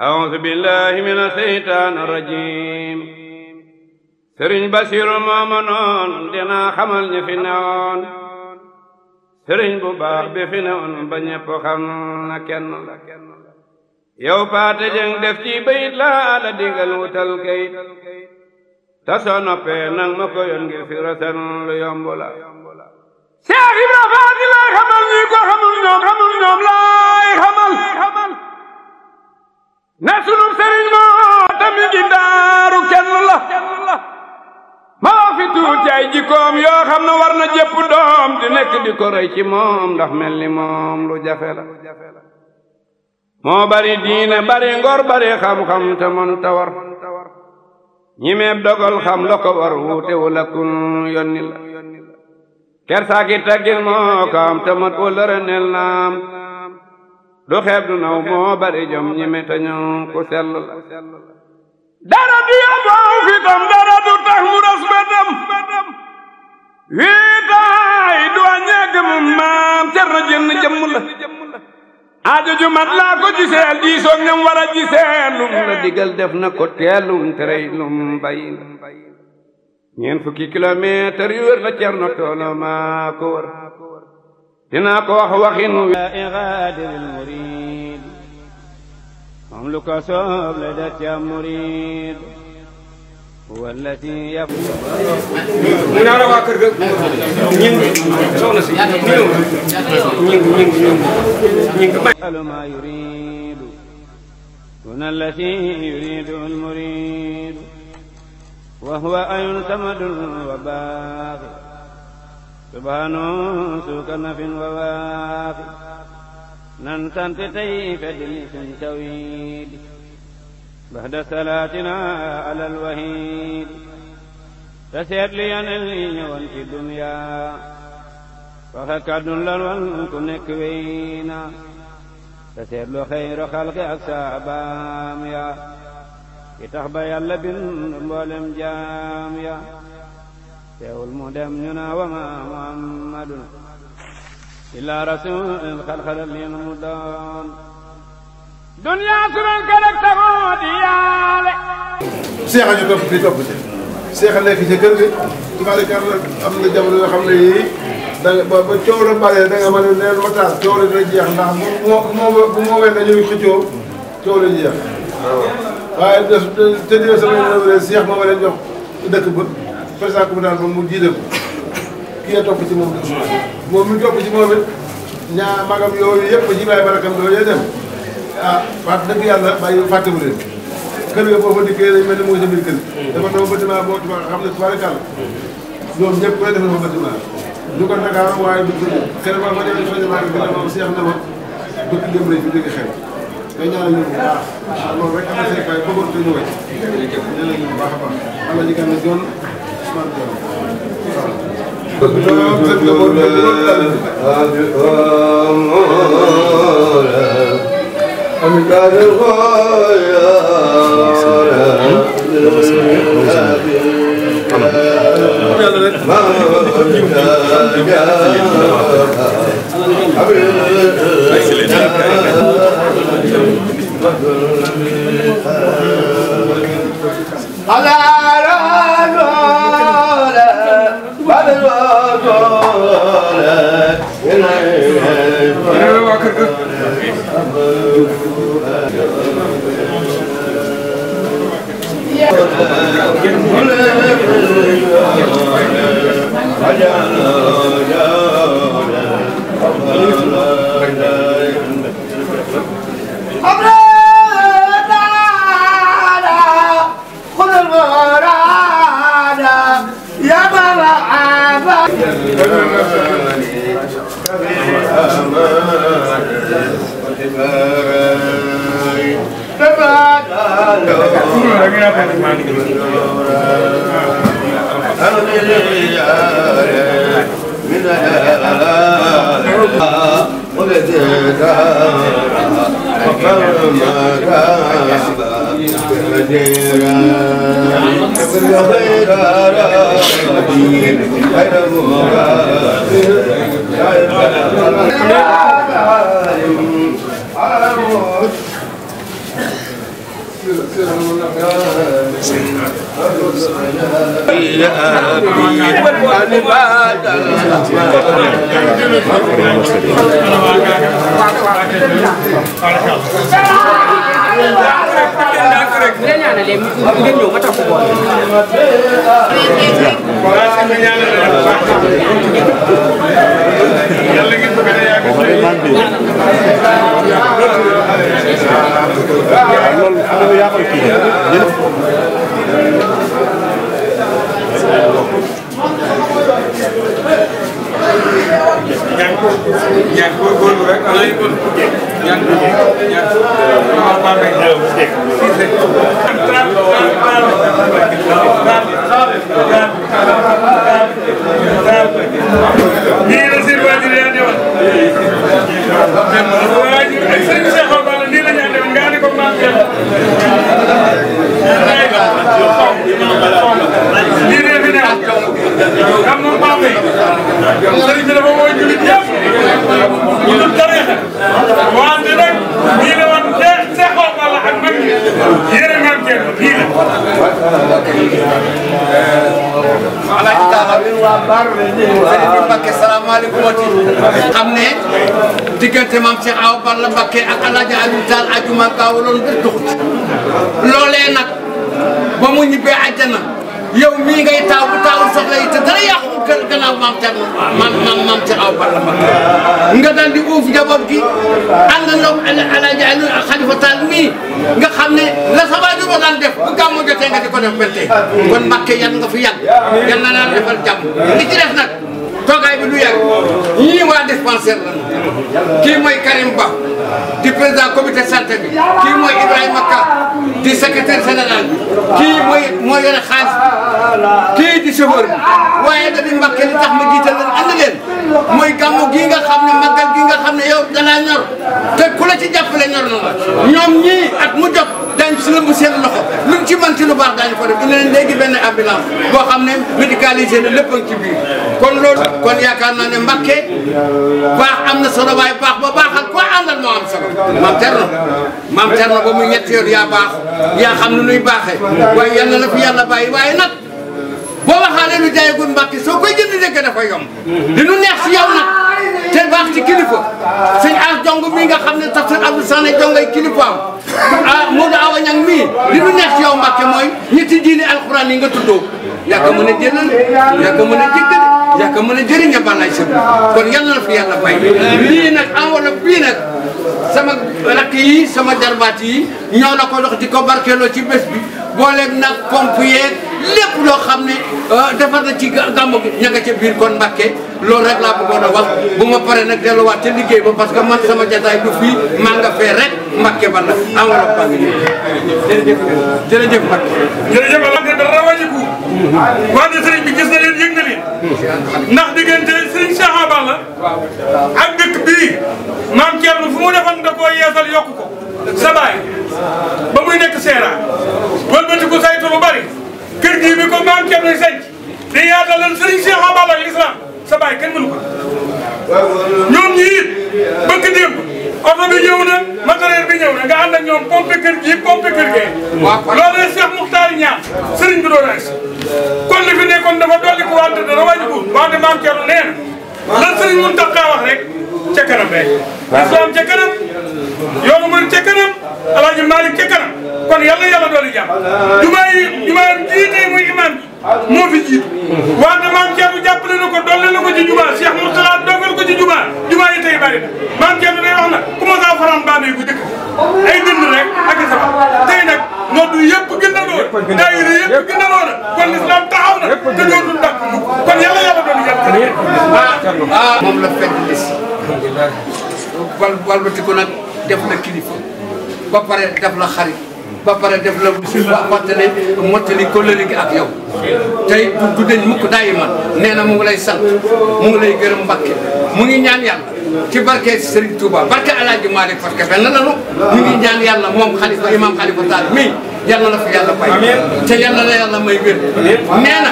أعوذ بالله من الشيطان الرجيم Sëriñ Basiru mooma noon dinaa xamal ñi fi newoon sëriñ bu baax bi fi newoon ba ñépp xam na kenn la yow paate jëng def ci bayit laa la digal wutal kayit ta soo noppee nang ma ko yoon ngir fi rasen lu yomb la Seex Ibra Faati laay xamal ñi ko xamul ñoom laay xamal ne sunu sëriñ moo tamit gi daaru kenn la ma wax fi tuuti ay jikkoom yoo xam ne war na jëpp doom di nekk di ko roy ci moom ndax mel ni moom lu jafe la moo bari diine bari ngor bari xam-xam te mën ta war ñi meeb dogal xam la ko war wuute wala kun yonni la kersaaki taggil moo ko am te mat wala nel naam du xeeb du naw moo bari jom ñi me te ñëw ku sell la dara du yabaaw fitam dara du tax mu ras bedam wiitaay du a ñegg mu maam cer na jënn jëmm la aajo ju mat laa ko giseel diisoog ñam war a giseel lum la digal def na ko teelum terey lum bayi la ñeent fukki kilomètre yu wér la cer na toolo maa ko wër dinaa ko wax waxinu igaadiril murid moom lu ko soob la def ca murid wallati yab mu naa la waa kër ga ñing soxna si ñing alma yuridu duna allati yuridu al murid wa huwa ayun tamadun wa baaqi subhanahu suuka nafin wa waaqi nan sant tey feddli suñ tawhid baxda salaatina alal wahiid te seet li yanel yi ñëwoon ci dunya waxe kàddun lal wan ku nekk weyna te seet lu xeyru xalqi ak saabaam ya ki tax ba yàlla bind mboolem jaam ya teewul mu dem ñu na wa ma muhammadun illa rasul xalxalal leen mu doon dunya sunan ka rek taxoo di yaale seexa ñu topp fii topp ci seexa nekk ci kër gi tubaarikàlla am na jamono yoo xam ne yii da nga ba coow la bare da nga mën a neen ma taal coow la dina jeex ndax bu moomee na ñuy xëccoo coow la jeex waaye te dina sama ne seex moo ma leen jox dëkk ba président ko bu daal moom mu jiite ko kii a topp ci moom moom mi topp ci moom it ñaa magam yooyu yëpp ji baay barakam yooyu dem ah wax dëgg yàlla bàyyi fàttewu leen kër ga boo fa dikkee dañ mel ni mooy sa biir kër dafa taw bâtiment boo tubaab xam ne tubaarikàlla ñoom ñëpp koy defal fa bâtiment ñu ko Dakar waaye du xel ma ma demee soñement bi dina moom seex na ma bëgg dem lañ fi jóge xel day ñaanal ñu bu baax loolu rek am na seen bàyyi bëggoon te ñu wacc ne la ñu bu baax a baax ala ñi gën a joon Ousmane xam ne diggante maam Cheikh Awa Balla Mbacké ak Alaaji Aliou Tall ajuma gaawaloon ba duxut loolee nag ba mu ñibbee àjjana yow mii ngay taaw bu taawul soxla yi te dara yàqu kër gannaaw maam Thierno maam Cheikh Awa Balla Mbacké nga daal di uuf njaboot gi àndandoo Alaaji Aliou ak Khalifa Tall mii nga xam ne la sa waajur ba daan def bu gàmmu jotee nga di ko def bente kon Mbacké yan nga fi yàgg yal na laan defal jàmm li ci def nag toogaay bi du yàgg ñii waa dispensaire la kii mooy Karim Ba di président comité santé bi kii mooy Ibrahima Ka di secrétaire général bi kii mooy yore xaalis kii di chauffeur bi waaye da di Mbacké li tax ma jiital leen andi leen mooy gàmmu gii nga xam ne màggal gii nga xam ne yow danaa ñor te ku la ci jàppale ñor na la ñoom ñii at mu jot daañu si lëmb seen loxo luñ ci mën ci lu baax daañu ko def indi leen léegi benn ambulance boo xam ne médicalisé na lépp a ngi ci biir kon loolu kon yaakaar naa ne Mbacké baax am na solo waaye baax ba baaxal koo àndal moo am solo maam Thierno ba muy ñetti yoon yaa baax yaa xam ne nuy baaxee waaye yal na la fi yàlla bàyyi waaye nag boo waxaalee lu jaayagul Mbacké soo koy jënd dëgg dafa yomb li nu neex si yow nag te baax ci kilifa sëñ As Jong mii nga xam ne tafsir Abdou Sané jongay kilifaam Modou Awa Niang mii li nu neex si yow Mbacké mooy ñetti diine alxuraan yi nga tuddoo yaa ko mën a jëlale yaa ko mën a jéggale yaa ko mën a jëriñ a balay sa kon yal na la fi yàlla bay lii nag enveloppe bii nag sama rakk yi sama jarbaat yi ñoo la ko dox di ko barkeeloo ci bés bi booleeg nag pompe yeeg lépp loo xam ne defar na ci gàmmu gi ña nga ca biir kon Mbacké loolu rek laa bëggoon a wax bu ma paree nag delluwaat ca liggéey ba parce que man sama jataay du fii maa nga fee rek Mbacké ba la enveloppe baa ngi nii jërëjëf Mbacké jërëjëf alhamdulilah dara wàññiku wante sëriñ bi gis na leen yëg na leen ndax diggante sëriñ Cheikh Awa Balla ak dëkk bii maam Thierno fu mu defoon da koo yeesal yokk ko sa baay ba muy nekk seera wëlbatiku saytu lu bari kër gii bi ko maam Thierno sanc di yaatalal sëriñ Cheikh Awa Balla ak l'islam sa baay kenn mënu ko ñoom ñi it bëgg démb oto bi ñëw na matériel bi ñëw na nga ànd ak ñoom pompe kër gi pompe kër gee loolu Cheikh Moukhtar ñaan sëriñ bi doon agsi kon li fi nekkoon dafa dolli ko wante dara wàññi ko wante maam Thierno nee na lan sëriñ Mountakha wax rek ca kanam rek islam ca kanam yoonu murid ca kanam Alaaji Malick ca kanam kon yàlla yàlla dooli jàmm jumaa jiite muy imam bi moo fi jiitu wante maam Thierno jàppale na ko dolle na ko ci jumaa Cheikh Mourtala dogal ko ci jumaa yi tey bari na maam Thierno day wax na ku ma saa faram baamee ko dëkk ay dënd rek ak i sabab tey nag noddu yëpp gën na lool daayira yëpp gën na lool kon l'islam taxaw na te dootul dakk kon yàlla yàlla dooli jàmm moom la fekk lis walbatiku nag def la kilifa ba pare def la xarit ba pare def la mottali kóllëre gi ak yow tey du deñ mukk dayi man nee na mu ngi lay sant mu ngi lay gërëm Mbacké mu ngi ñaan yàlla ci barke Serigne Touba barke Alaaji Malick parce que benn lanu mu ngi ñaan yàlla moom xalifa imam Khalifa Tall mii yal na la fi yàlla bay te yal na la yàlla may wér nee na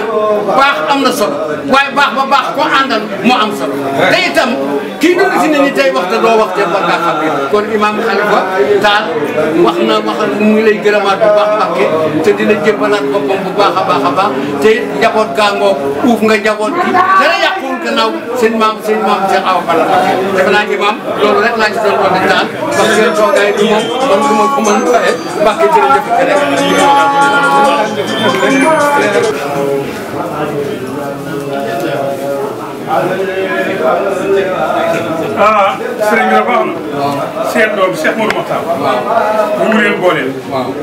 baax am na solo waaye baax ba baax ko àndal moo am solo te itam kii dugg si ne ni tey waxta doo wax te war ngaa xam kon imam Khalifa Tall wax mu ngi lay gërëmaat bu baax Mbacké te dina jébbalaat boppam bu baax a baax te njaboot gaa ngoo uuf nga njaboot gi dara yàqul gannaaw seen maam Cheikh Awa Balla Mbacké defe naa imam loolu rek laa ci doon wax Tall parce que toogaay bi moom man du ma ko mën faye Mbacké jërëjëf rek sëriñ bi dafa am seen doom Cheikh Modou Mokhtar bu mu leen booleel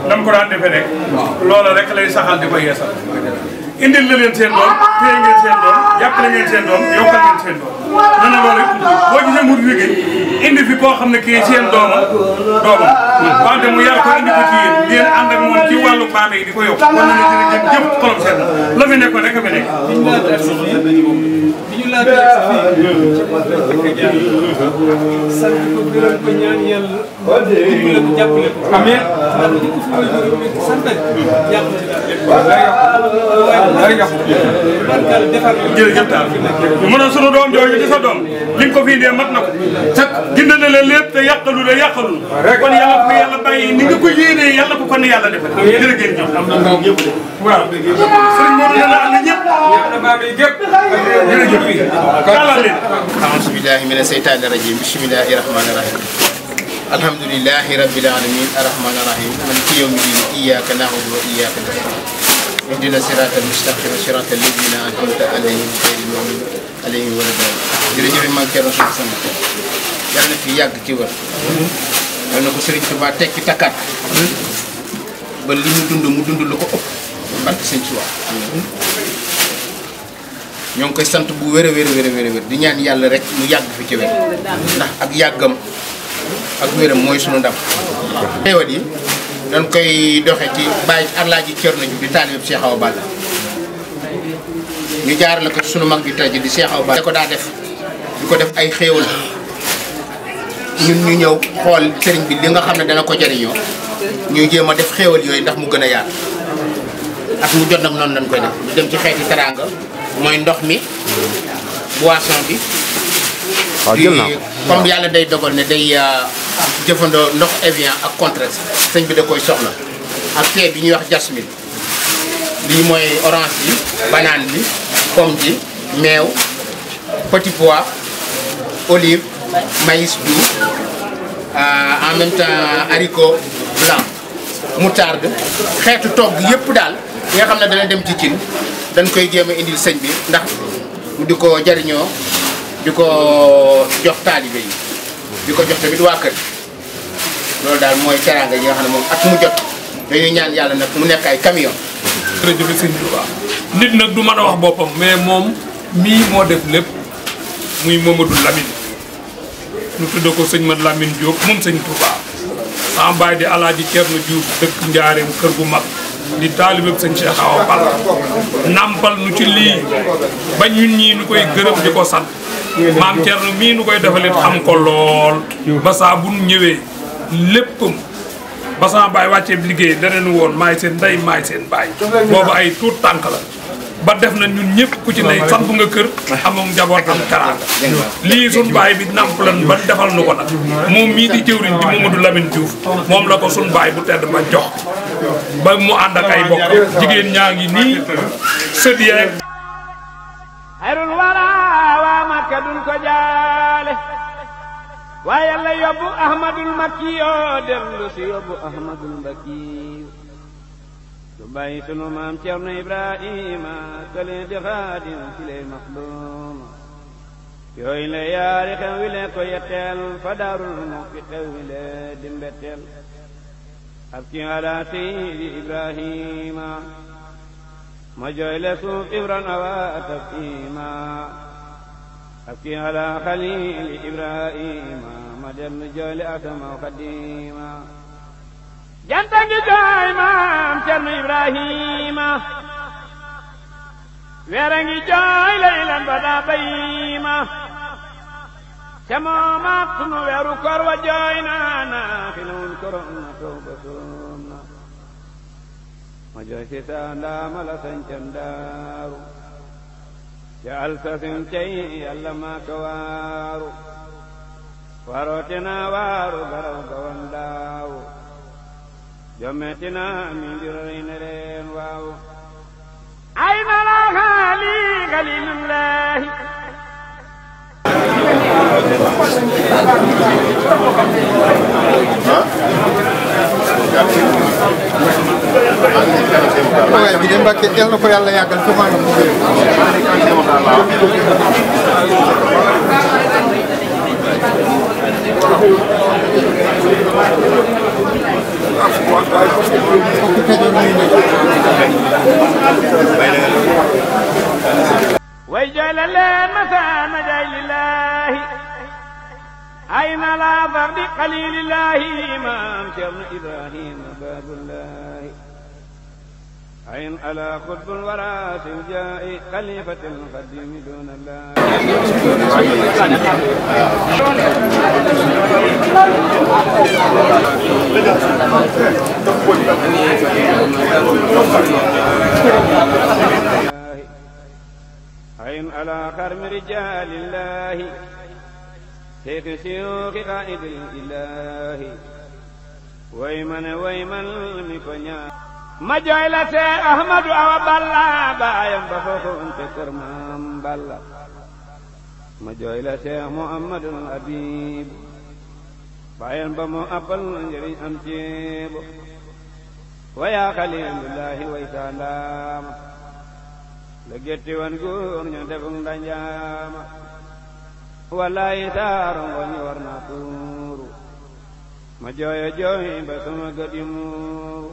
nam ko daan defee rek loola rek lay saxal di ko yeesal indil na leen seen doom téye ngeen seen doom jàppale ngeen seen doom yokkal ngeen seen doom nee na loolu boo gisee mu jógee indi fi koo xam ne kii seen doomam wante mu yar ko indi ko ci yéen ngeen ànd ak moom ci wàllu baame yi di ko yokk kon nag jërëjëf jëpp xolam seen la fi nekkoon rek a fi nekk sant ko gërëm ko ñaan yàlla dimbale ko jàppale ko amiin ndax ñu ko fi may jóge mi sant jàpp ci dara defar jërëjëf daal mu ne sunu doom jooju di sa doom li nga ko fii dee mat na ko sax gind na leen lépp te yàqalu la yàqalul kon yàlla ko yàlla bàyyi ni nga ko yéenee yàlla ko kon yàlla defal jërëjëf ñoom am na ndaw ñëpp waaw sëriñ Modou nee na am na ñëpp na baam yi gépp jërëjëf kàllal leen a'uuzu billahi mina seytaani rajim bismillahi rahmaani rahim alhamdulillahi rabbil alamin arrahmaani rahim maliki yawmi din iyyaka na'budu wa iyyaka nasta'in ihdina siratal mustaqim siratal ladina an'amta alayhim ghayril maghdubi alayhim wa lad-dallin jërëjëf man Thierno Sow sama yàlla na fi yàgg ci wër yàlla na ko Serigne Touba tekki takkaat ba li mu dund lu ko ëpp barke Sëñ Touba ñoo ngi koy sant bu wér a wér di ñaan yàlla rek mu yàgg fi ci wér ndax ak yàggam ak wéram mooy sunu ndam. xéewal yi dañ koy doxe ci bàyyi Alaaji Cerno Juuf di taalib Cheikh Awa Balla ñu jaar la ko sunu mag bi tey di Cheikh Awa Balla da ko daa def di ko def ay xéewal ñun ñu ñëw xool sëriñ bi li nga xam ne dana ko jariñoo ñuy jéem a def xéewal yooyu ndax mu gën a yaatu ak mu jot nag noonu lañ koy def ñu dem ci xeeti teraanga mooy ndox mi boisson bi comme yàlla day dogal ne day jëfandoo ndox Evian ak Contras sëñ bi da koy soxla ak thé bi ñuy wax jasmine lii mooy orange bi banane bi pomme ji meew petit pois olive maïs doux en même temps haricot blanc moutarde xeetu togg yëpp daal yi nga xam ne dana dem ci cin dañ koy jéem a indil sëñ bi ndax di ko jariñoo di ko jox taalibe yi di ko jox tamit waa kër loolu daal mooy teraanga yi nga xam ne moom at mu jot dañuy ñaan yàlla nag mu nekk ay camion. jërëjëf sëñ Touba nit nag du mën a wax boppam mais moom mii moo def lépp muy Mamadou Lamine ñu tudd ko sëñ Mad Lamine Diop moom sëñ Touba sama baay di Alaaji Cerno Diouf dëkk Njaareem kër gu mag di taalibeb sëñ Cheikh Awa Balla nampal nu ci lii ba ñun ñii nu koy gërëm di ko sant maam Cerno mii nu koy defalit xam ko lool ba saa bu nu ñëwee léppam ba sama baay wàccee liggéey dana nu woon maay seen ndey maay seen baay boobu ay tuut tànk la ba def na ñun ñëpp ku ci ne samp nga kër amam njabootam teraanga lii sun baay bi namp lan ba defal nu ko nag moom mii di jëwriñ di Mamadou Lamine Diouf moom la ko sun baay bu tedd ba jox ba mu ànd ak ay bokk jigéen ñaa ngi nii sët yeeg xayrul wara waa Makka duñ ko jaale waaye yàlla yóbbu Ahmadul Makki yoo dellu si yóbbu Ahmadul Mbakki su bàyyi sunu maam Cerno Ibrahima kële di xaadim ci lay maxdum yooyu la yaari xew wi le ko yetteel fa daarul mu fi xew wi le di mbetteel ab ki ala seydi Ibrahima ma jooy le suuf ibran awa tafima ab ki ala xalili Ibrahima ma dellu jooy le asama xadima janta ngi jooy maam Cerno Ibrahima weera ngi jooy laylan ba daa bayima ca moomaat sunu weeru koor wa jooy na filawul korom na taw ba soom na ma jooy si saa ndaama la sañcan daaru ca alsasin cay yàlla maa ka waaru warootina waaru garaw gawan daawu jommetina mi ndirëy ne leen waaw ay na la xaali xalilullahi waaye bi de Mbàkke yal na ko yàlla yàggal ci maanaam mu wér. way jooyle leen masaana jaay lillahi ay na la fardi xalilillahi maam Cerno Ibrahima baabullahi ayn ala xutbul warasil jaa'i xalifatil xadimi doonallah ayn ala xarmi rijalillahi seyxi siyuuxi qaa'idil ilaahi way man mi ko ñaan ma jooy la Seex Ahmadu Awa Balla baayam ba foofoon te kër Maam Balla ma jooy la Seex Muhammadul Habib baayam ba moo appal njëriñ am ceebo wa yaa xalilullahi way saa ndaama la getti wan góor ña defuk ndanjaama wallahi saaro ngoñi war na tuuru ma jooyo jooy ba sama gët yi muuru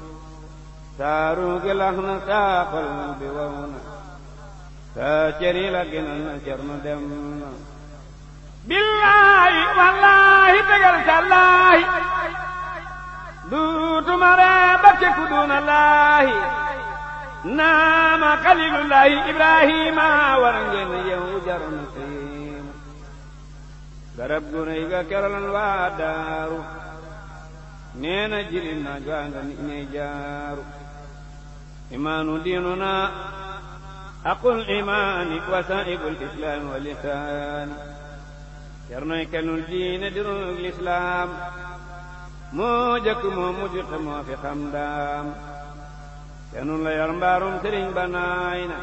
saaru gi lax na saa xol bi waw na saa ceri la ginal na Cerno dem na billaahi wallaahi tegal sallaahi duutuma ree ba kekku duuna laahi naama xalilullaahi Ibrahima war ngeen yow jar na seyim garab gu rëy ga kerolan waa daaru nee na jilin na jwanga nit ñey jaaru imaanu diinuna aqul imaani wasaa'ibul islaami wal ihsaani Cernoy kenul diine dirug lislaam moo jëkk moo mujj te moo fi xam daam kenul la yor mbaarum sëriñ ba naay na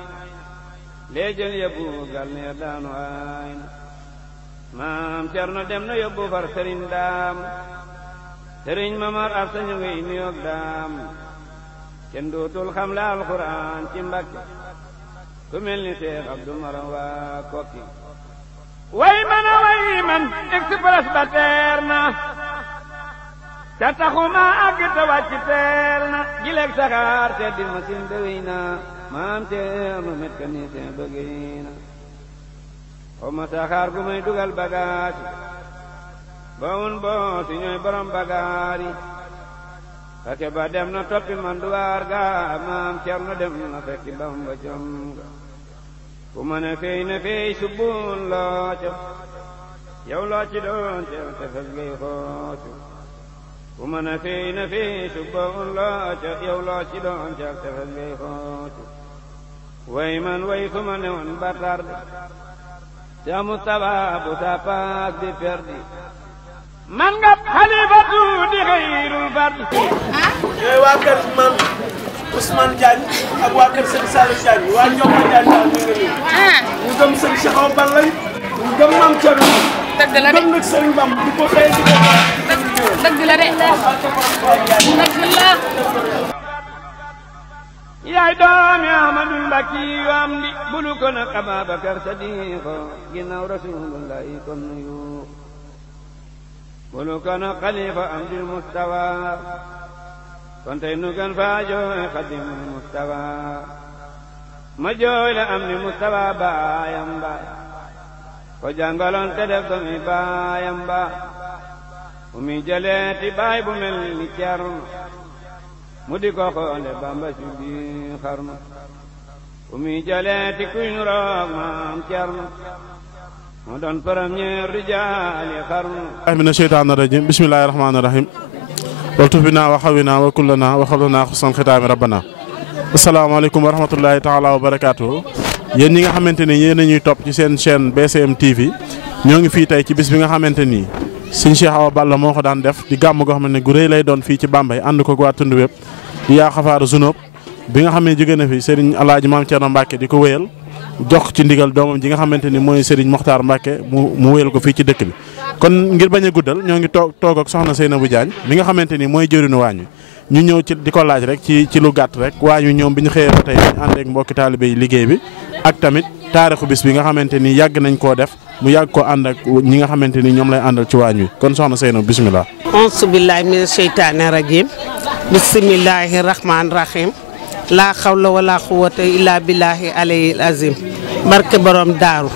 leejël yóbbu gal neer daanu aay na maam Cerno dem na yóbbu far sëriñ daam sëriñ Mamar ab sañu ngay nuyoog daam kenn dootul xam la alxuraan ci Mbàkke ku mel ni Seex Abdu Maram waa Kokki way man express ba teer na te taxuma àgg te wàcc teel na gileeg saxaar te di masin ba wéy na maam Cerno mécanicien ba géy na xawma saxaar gu may dugal bagaasi ba un boo si ñooy borom bagaari kake ba dem na toppi manduwaar ga maam Cerno dem na fekki Bamba jom ga ku ma ne fey subbun looco yow loo ci doon teew te fes ngay xoocu ku ma ne fey subbun looco yow loo ci doon teew te fes ngay xoocu way su ma ne woon ba tarde te amu sababu sa paas di perdi man nga xalifatu di xayrul fardi ñooy waa kër man Ousmane Diagne ak waa kër sëñ Saliou Diagne waa Ndiokha Diagne daal ñu ngi nii. ñu gëm sëñ Cheikh Awa Balla ñu gëm Maam Cerno. dëgg la de gëm nag sëñ Bamba di ko xëy di ko. dëgg la de. dëgg la. yaay doomi Ahmadul Mbakki yu am di bulu ko nag Ababakar Sadiqo ginnaaw Rasulullahi kon yu bulu ko nag Xalifa Amdil Mustafa kon tey nu gën faa jooy Xadimul Mustafa ma jooy la am ni Mustafa baayam ba ko jàngaloon te def ko mi baayam ba mi jëleeti baay bu mel ni Cerno mu di ko xoole Bamba si biir xarnu mi jëleeti kuy nu roog Maam Cerno mu doon premier rijaali xarnu mina sheytaani rajim bismillahi rahmaani rahim waltuf bi naa wa xawi naa wa kulla naa wa xabla naa xusan xitaami rabbana asalaamaaleykum wa rahmatullahi taala wa barakaatu yéen ñi nga xamante ni yéen a ñuy topp ci seen chaîne BCM TV ñoo ngi fii tey ci bis bi nga xamante ni sëñ Cheikh Awa Balla moo ko daan def di gàmm goo xam ne gu rëy lay doon fii ci Bambey ànd ko waa tund wépp di yaa xafaaru zunub bi nga xam ne jóge na fi Serigne Alaaji Maam Thierno Mbacke di ko wéyal jox ci ndigal doomam ji nga xamante ni mooy Serigne Mokhtar Mbacke mu wéyal ko fii ci dëkk bi. kon ngir bañ a guddal ñoo ngi toog ak soxna Seynabou Diagne mi nga xamante ni mooy jëriñu waañ wi ñu ñëw ci di ko laaj rek ci lu gàtt rek waañ wi ñoom bi ñu xëyee ba tey ñu ànd ak mbokki taalibe yi liggéey bi ak tamit taarixu bis bi nga xamante ni yàgg nañ koo def mu yàgg ko ànd ak ñi nga xamante ni ñoom lay àndal ci waañ wi kon soxna Seynabou bisimilah. auzu billaahi mina sheytaani rajiim bismillaahi rahmaani rahiim laa xawla wala quwwata illaa billaahi aliyil azim barke borom daaru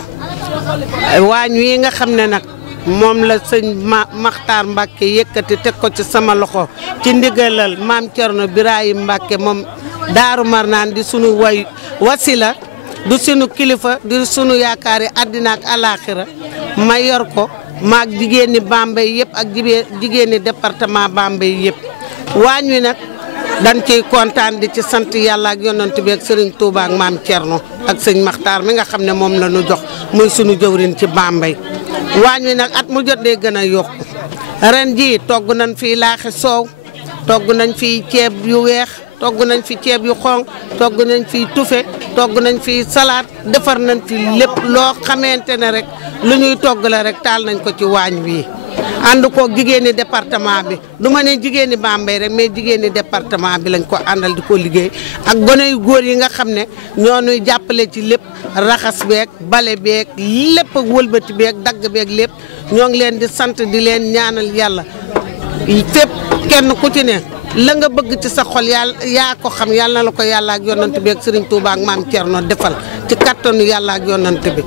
waañ wi nga xam ne nag moom la sëñ Makhtar Mbacke yëkkati teg ko ci sama loxo ci ndigalal maam Thierno Birahim Mbacke moom Daaru Marnaan di sunu wasila du sunu kilifa di sunu yaakaari àddina ak alaaxira ma yor ko maag jigéen ñi Bambey yëpp ak jigéen ñi département Bambey yëpp waañ wi nag dañ ciy kontaan di ci sant yàlla ak yonent bi ak Serigne Touba ak maam Thierno ak sëñ Makhtar mi nga xam ne moom la ñu jox muy sunu jëwrin ci Bambey waañ wi nag at mu jot dee gën a yokku ren jii togg nañ fi laaxi soow togg nañ fi ceeb yu weex togg nañ fi ceeb yu xonq togg nañ fi tufe togg nañ fi salade defar nañ fi lépp loo xamante ne rek lu ñuy togg la rek taal nañ ko ci waañ wi ànd ko jigéen ñi département bi du ma ne jigéen ñi Bambey rek mais jigéen ñi département bi lañ ko àndal di ko liggéey ak gone yu góor yi nga xam ne ñoo ñuy jàppale ci lépp raxas beeg bale beeg lépp ak wëlbati beeg dagg beeg lépp ñoo ngi leen di sant di leen ñaanal yàlla fépp kenn ku ci ne la nga bëgg ci sa xol yàlla yaa ko xam yàlla na la ko yàlla ak yonant bi ak Serigne Touba ak maam Thierno defal ci kattanu yàlla ak yonant bi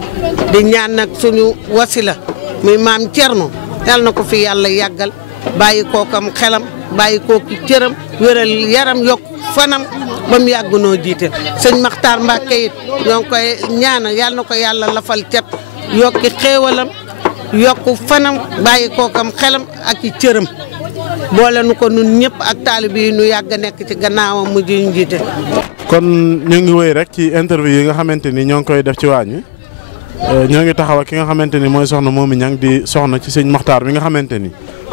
di ñaan nag suñu wasila muy maam Thierno yàlla na ko fi yàlla yàggal bàyyi kookam xelam bàyyi kooki cëram wéral yaram yokk fanam ba mu yàgg noo jiite sëñ Makhtar Mbacke it ñoo ngi koy ñaanal yàlla na ko yàlla lafal cat yokki xéewalam yokku fanam bàyyi kookam xelam ak i cëram boole nu ko nun ñëpp ak taalibe yi nu yàgg nekk ci gannaawam mujj ñu jiite. kon ñu ngi wéy rek ci interview yi nga xamante ni ñoo ngi koy def ci waañ wi ñoo ngi taxaw ak ki nga xamante ni mooy soxna Momy Niang di soxna ci sëñ Makhtar mi nga xamante ni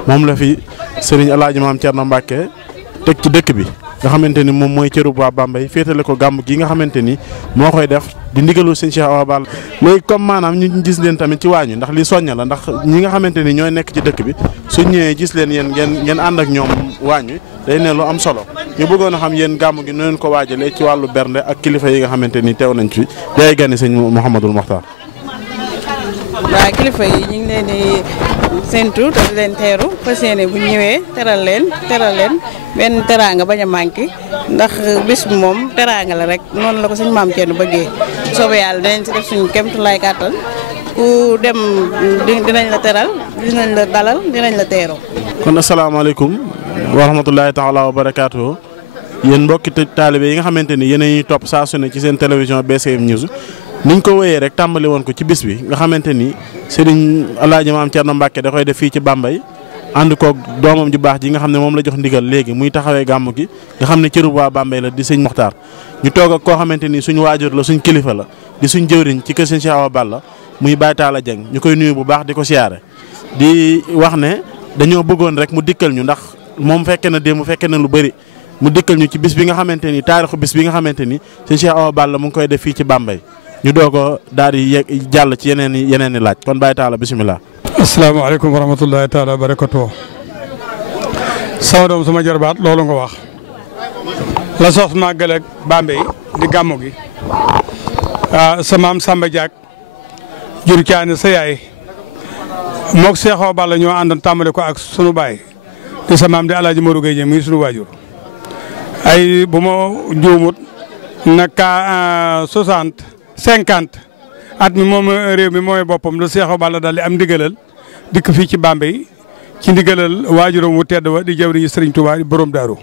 moom la fi Serigne Alaaji Maam Thierno Mbacke teg ci dëkk bi nga xamante ni moom mooy cërub waa Bambey féetale ko gàmm gi nga xamante ni moo koy def di ndigalu sëñ Cheikh Awa Balla léegi comme maanaam ñu gis leen tamit ci waañu ndax li soñña la ndax ñi nga xamante ni ñooy nekk ci dëkk bi suñ ñëwee gis leen yéen ngeen ànd ak ñoom waañu day ne lu am solo ñu bëggoon a xam yéen gàmm gi nu leen ko waajalee ci wàllu bernde ak kilifa yi nga xamante ni teew nañ fi day gani sëñ Mouhamadul Mokhtar. waaw kilifa yi ñu ngi leen di séntu te di leen teeru fas yéene bu ñëwee teral leen benn teraanga bañ a manqué ndax bis bi moom teraanga la rek noonu la ko suñu maam Thierno bëggee soobee yàlla dinañ si def suñu kéemtulaay kàttan ku dem dinañ la teral dinañ la dalal dinañ la teeroo. kon asalaamaaleykum wa rahmatulahi taala wa barakaatu yéen mbokki taalibe yi nga xamante ni yéen a ñuy topp saa su ne ci seen télévision BCM News. niñ ko wéyee rek tàmbali woon ko ci bis bi nga xamante ni Serigne Alaaji Maam Thierno Mbacke da koy def fii ci Bambey ànd koog doomam ju baax ji nga xam ne moom la jox ndigal léegi muy taxawee gàmm gi nga xam ne cërub waa Bambey la di sëñ Mokhtar ñu toog ak koo xamante ni suñu waajur la suñ kilifa la di suñ jëwriñ ci kër sëñ Cheikh Awa Balla muy Baye Talla Dieng ñu koy nuyu bu baax di ko siyaare di wax ne dañoo bëggoon rek mu dikkal ñu ndax moom fekke na démb fekke na lu bëri mu dikkal ñu ci bis bi nga xamante ni taarixu bis bi nga xamante ni sëñ Cheikh Awa Balla mu ngi koy def fii ci Bambey ñu doog a daal di jàll ci yeneen i laaj kon Baye Talla bisimilah. asalaamaaleykum wa rahmatullahi taala wa barakatuh. sama doom sama jarbaat loolu nga wax la sos màggal ak Bambey di gàmmu gi sa maam Samba Diak jur caane sa yaay moog Cheikh Awa Balla ñoo àndoon tàmbale ko ak sunu baay di sa maam di Alaaji Modou Gueye muy sunu waajur ay bu ma juumut naka 50 at mi moom réew mi mooy boppam lu Cheikh Awa Balla daal di am ndigalal dikk fii ci Bambey ci ndigalal waajuram wu tedd wa di jawriñu Serigne Touba di borom daaru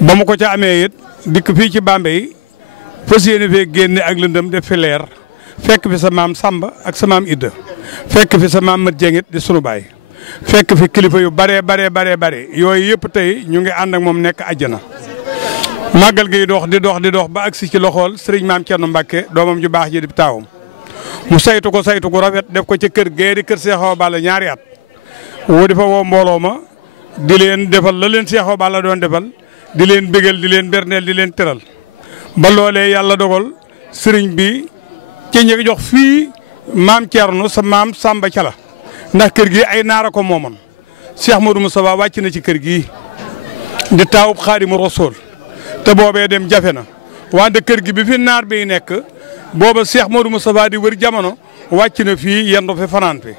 ba mu ko ca amee it dikk fii ci Bambey fas yéene fee génne ak lëndëm def fi leer fekk fi sa maam Samba ak sa maam Idda fekk fi sa maam Mat Jengit di sunu baay fekk fi kilifa yu bare yooyu yëpp tey ñu ngi ànd ak moom nekk àjjana màggal gi dox di dox ba agsi ci loxool sëriñ maam Thierno Mbacke doomam ju baax ji di taawam mu saytu ko rafet def ko ci kër gee di kër Cheikh Awa Balla ñaari at woo di fa woo mbooloo ma di leen defal la leen Cheikh Awa Balla doon defal di leen bégal di leen berneel di leen teral ba loolee yàlla dogal sëriñ bi ci ñi jox fii maam Thierno sa maam Samba Cala ndax kër gi ay naara ko moomoon Cheikh Modou Moustapha wàcc na ci kër gi di taawub Xaadimu Rasuul te boobee dem jafe na wante kër gi bi fi naar bi nekk booba Cheikh Modou Moustapha di wër jamono wàcc na fii yendu fi fanaan fi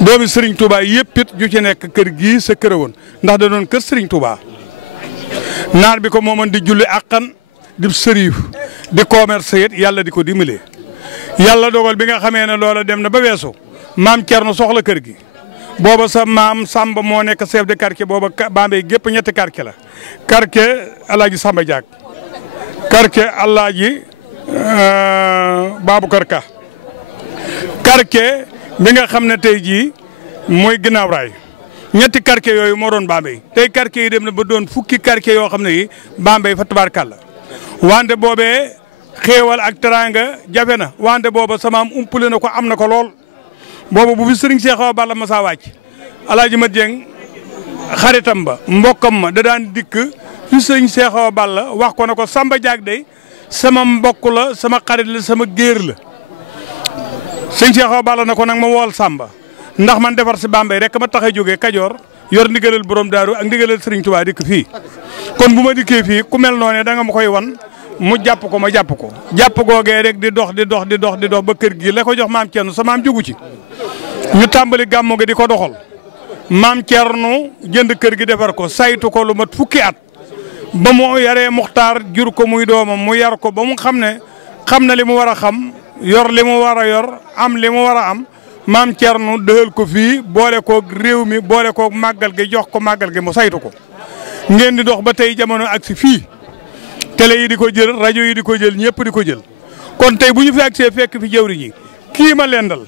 doomi Serigne Touba yëpp it ju ci nekk kër gii sa kër woon ndax da doon kër Serigne Touba naar bi ko moomoon di julli àqan di sëriif di commerce it yàlla di ko dimbalee yàlla dogal bi nga xamee ne loola dem na ba weesu maam Thierno soxla kër gi booba sa maam Samba moo nekk chef de quartier booba Bambey gépp ñetti quartier la quartier Alaaji Samba Diak quartier Alaaji Baboucar Ka quartier bi nga xam ne tey jii mooy ginnaaw raay ñetti quartier yooyu moo doon Bambey tey quartier yi dem na ba doon fukki quartier yoo xam ne yi Bambey fa tabaarkàlla wante boobee xéewal ak teraanga jafe na wante booba sama am umpule na ko am na ko lool booba bu fi Serigne Cheikh Awa Balla Massa wàcc Alaaji Mat Dieng xaritam ba mbokkam ma da daan dikk fi Serigne Cheikh Awa Balla wax ko ne ko Samba Diak day sama mbokk la sama xarit la sama géer la Serigne Cheikh Awa Balla na ko nag ma wool Samba ndax man defar si Bambey rek ma tax a jógee Kajoor yor ndigalal borom daaru ak ndigalal Serigne Touba dikk fii kon bu ma dikkee fii ku mel noonu da nga ma koy wan mu jàpp ko ma jàpp ko jàpp googee rek di dox ba kër gi la ko jox maam Thierno sa maam jugu ci ñu tàmbali gàmmu gi di ko doxal maam Thierno jënd kër gi defar ko saytu ko lu mat fukki at ba mu yaree Muxtaar jur ko muy doomam mu yar ko ba mu xam na li mu war a xam yor li mu war a yor am li mu war a am maam Thierno dëhal ko fii boole koog réew mi boole koog màggal gi jox ko màggal gi mu saytu ko ngeen di dox ba tey jamono ak si fii télé yi di ko jël rajo yi di ko jël ñëpp di ko jël kon tey bu ñu fi agsee fekk fi jëwri ji kii ma lendal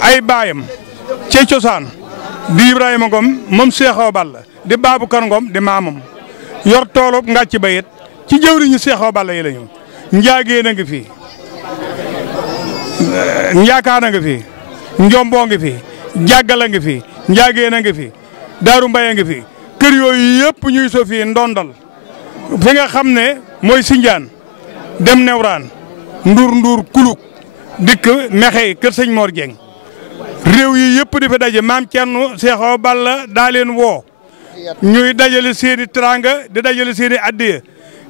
ay baayam ca cosaan di Ibrahima Ngom moom Cheikh Awa Balla di Baboucar Ngom di maamam yor toolub ngàcc bayit ci jëwri ñu Cheikh Awa Balla yi la ñu njaagee na ngi fi njaakaan a ngi fi njomboo ngi fi jàggal a ngi fi njaagee na ngi fi daaru mbay a ngi fi kër yooyu yëpp ñuy so fii ndondal fi nga xam ne mooy Sinjaan dem Newraan ndur kuluk dikk mexey kër sëñ Mor Dieng réew yi yëpp di fa daje maam Thierno Cheikh Awa Balla daa leen woo ñuy dajale seeni teraanga di dajale seeni addiya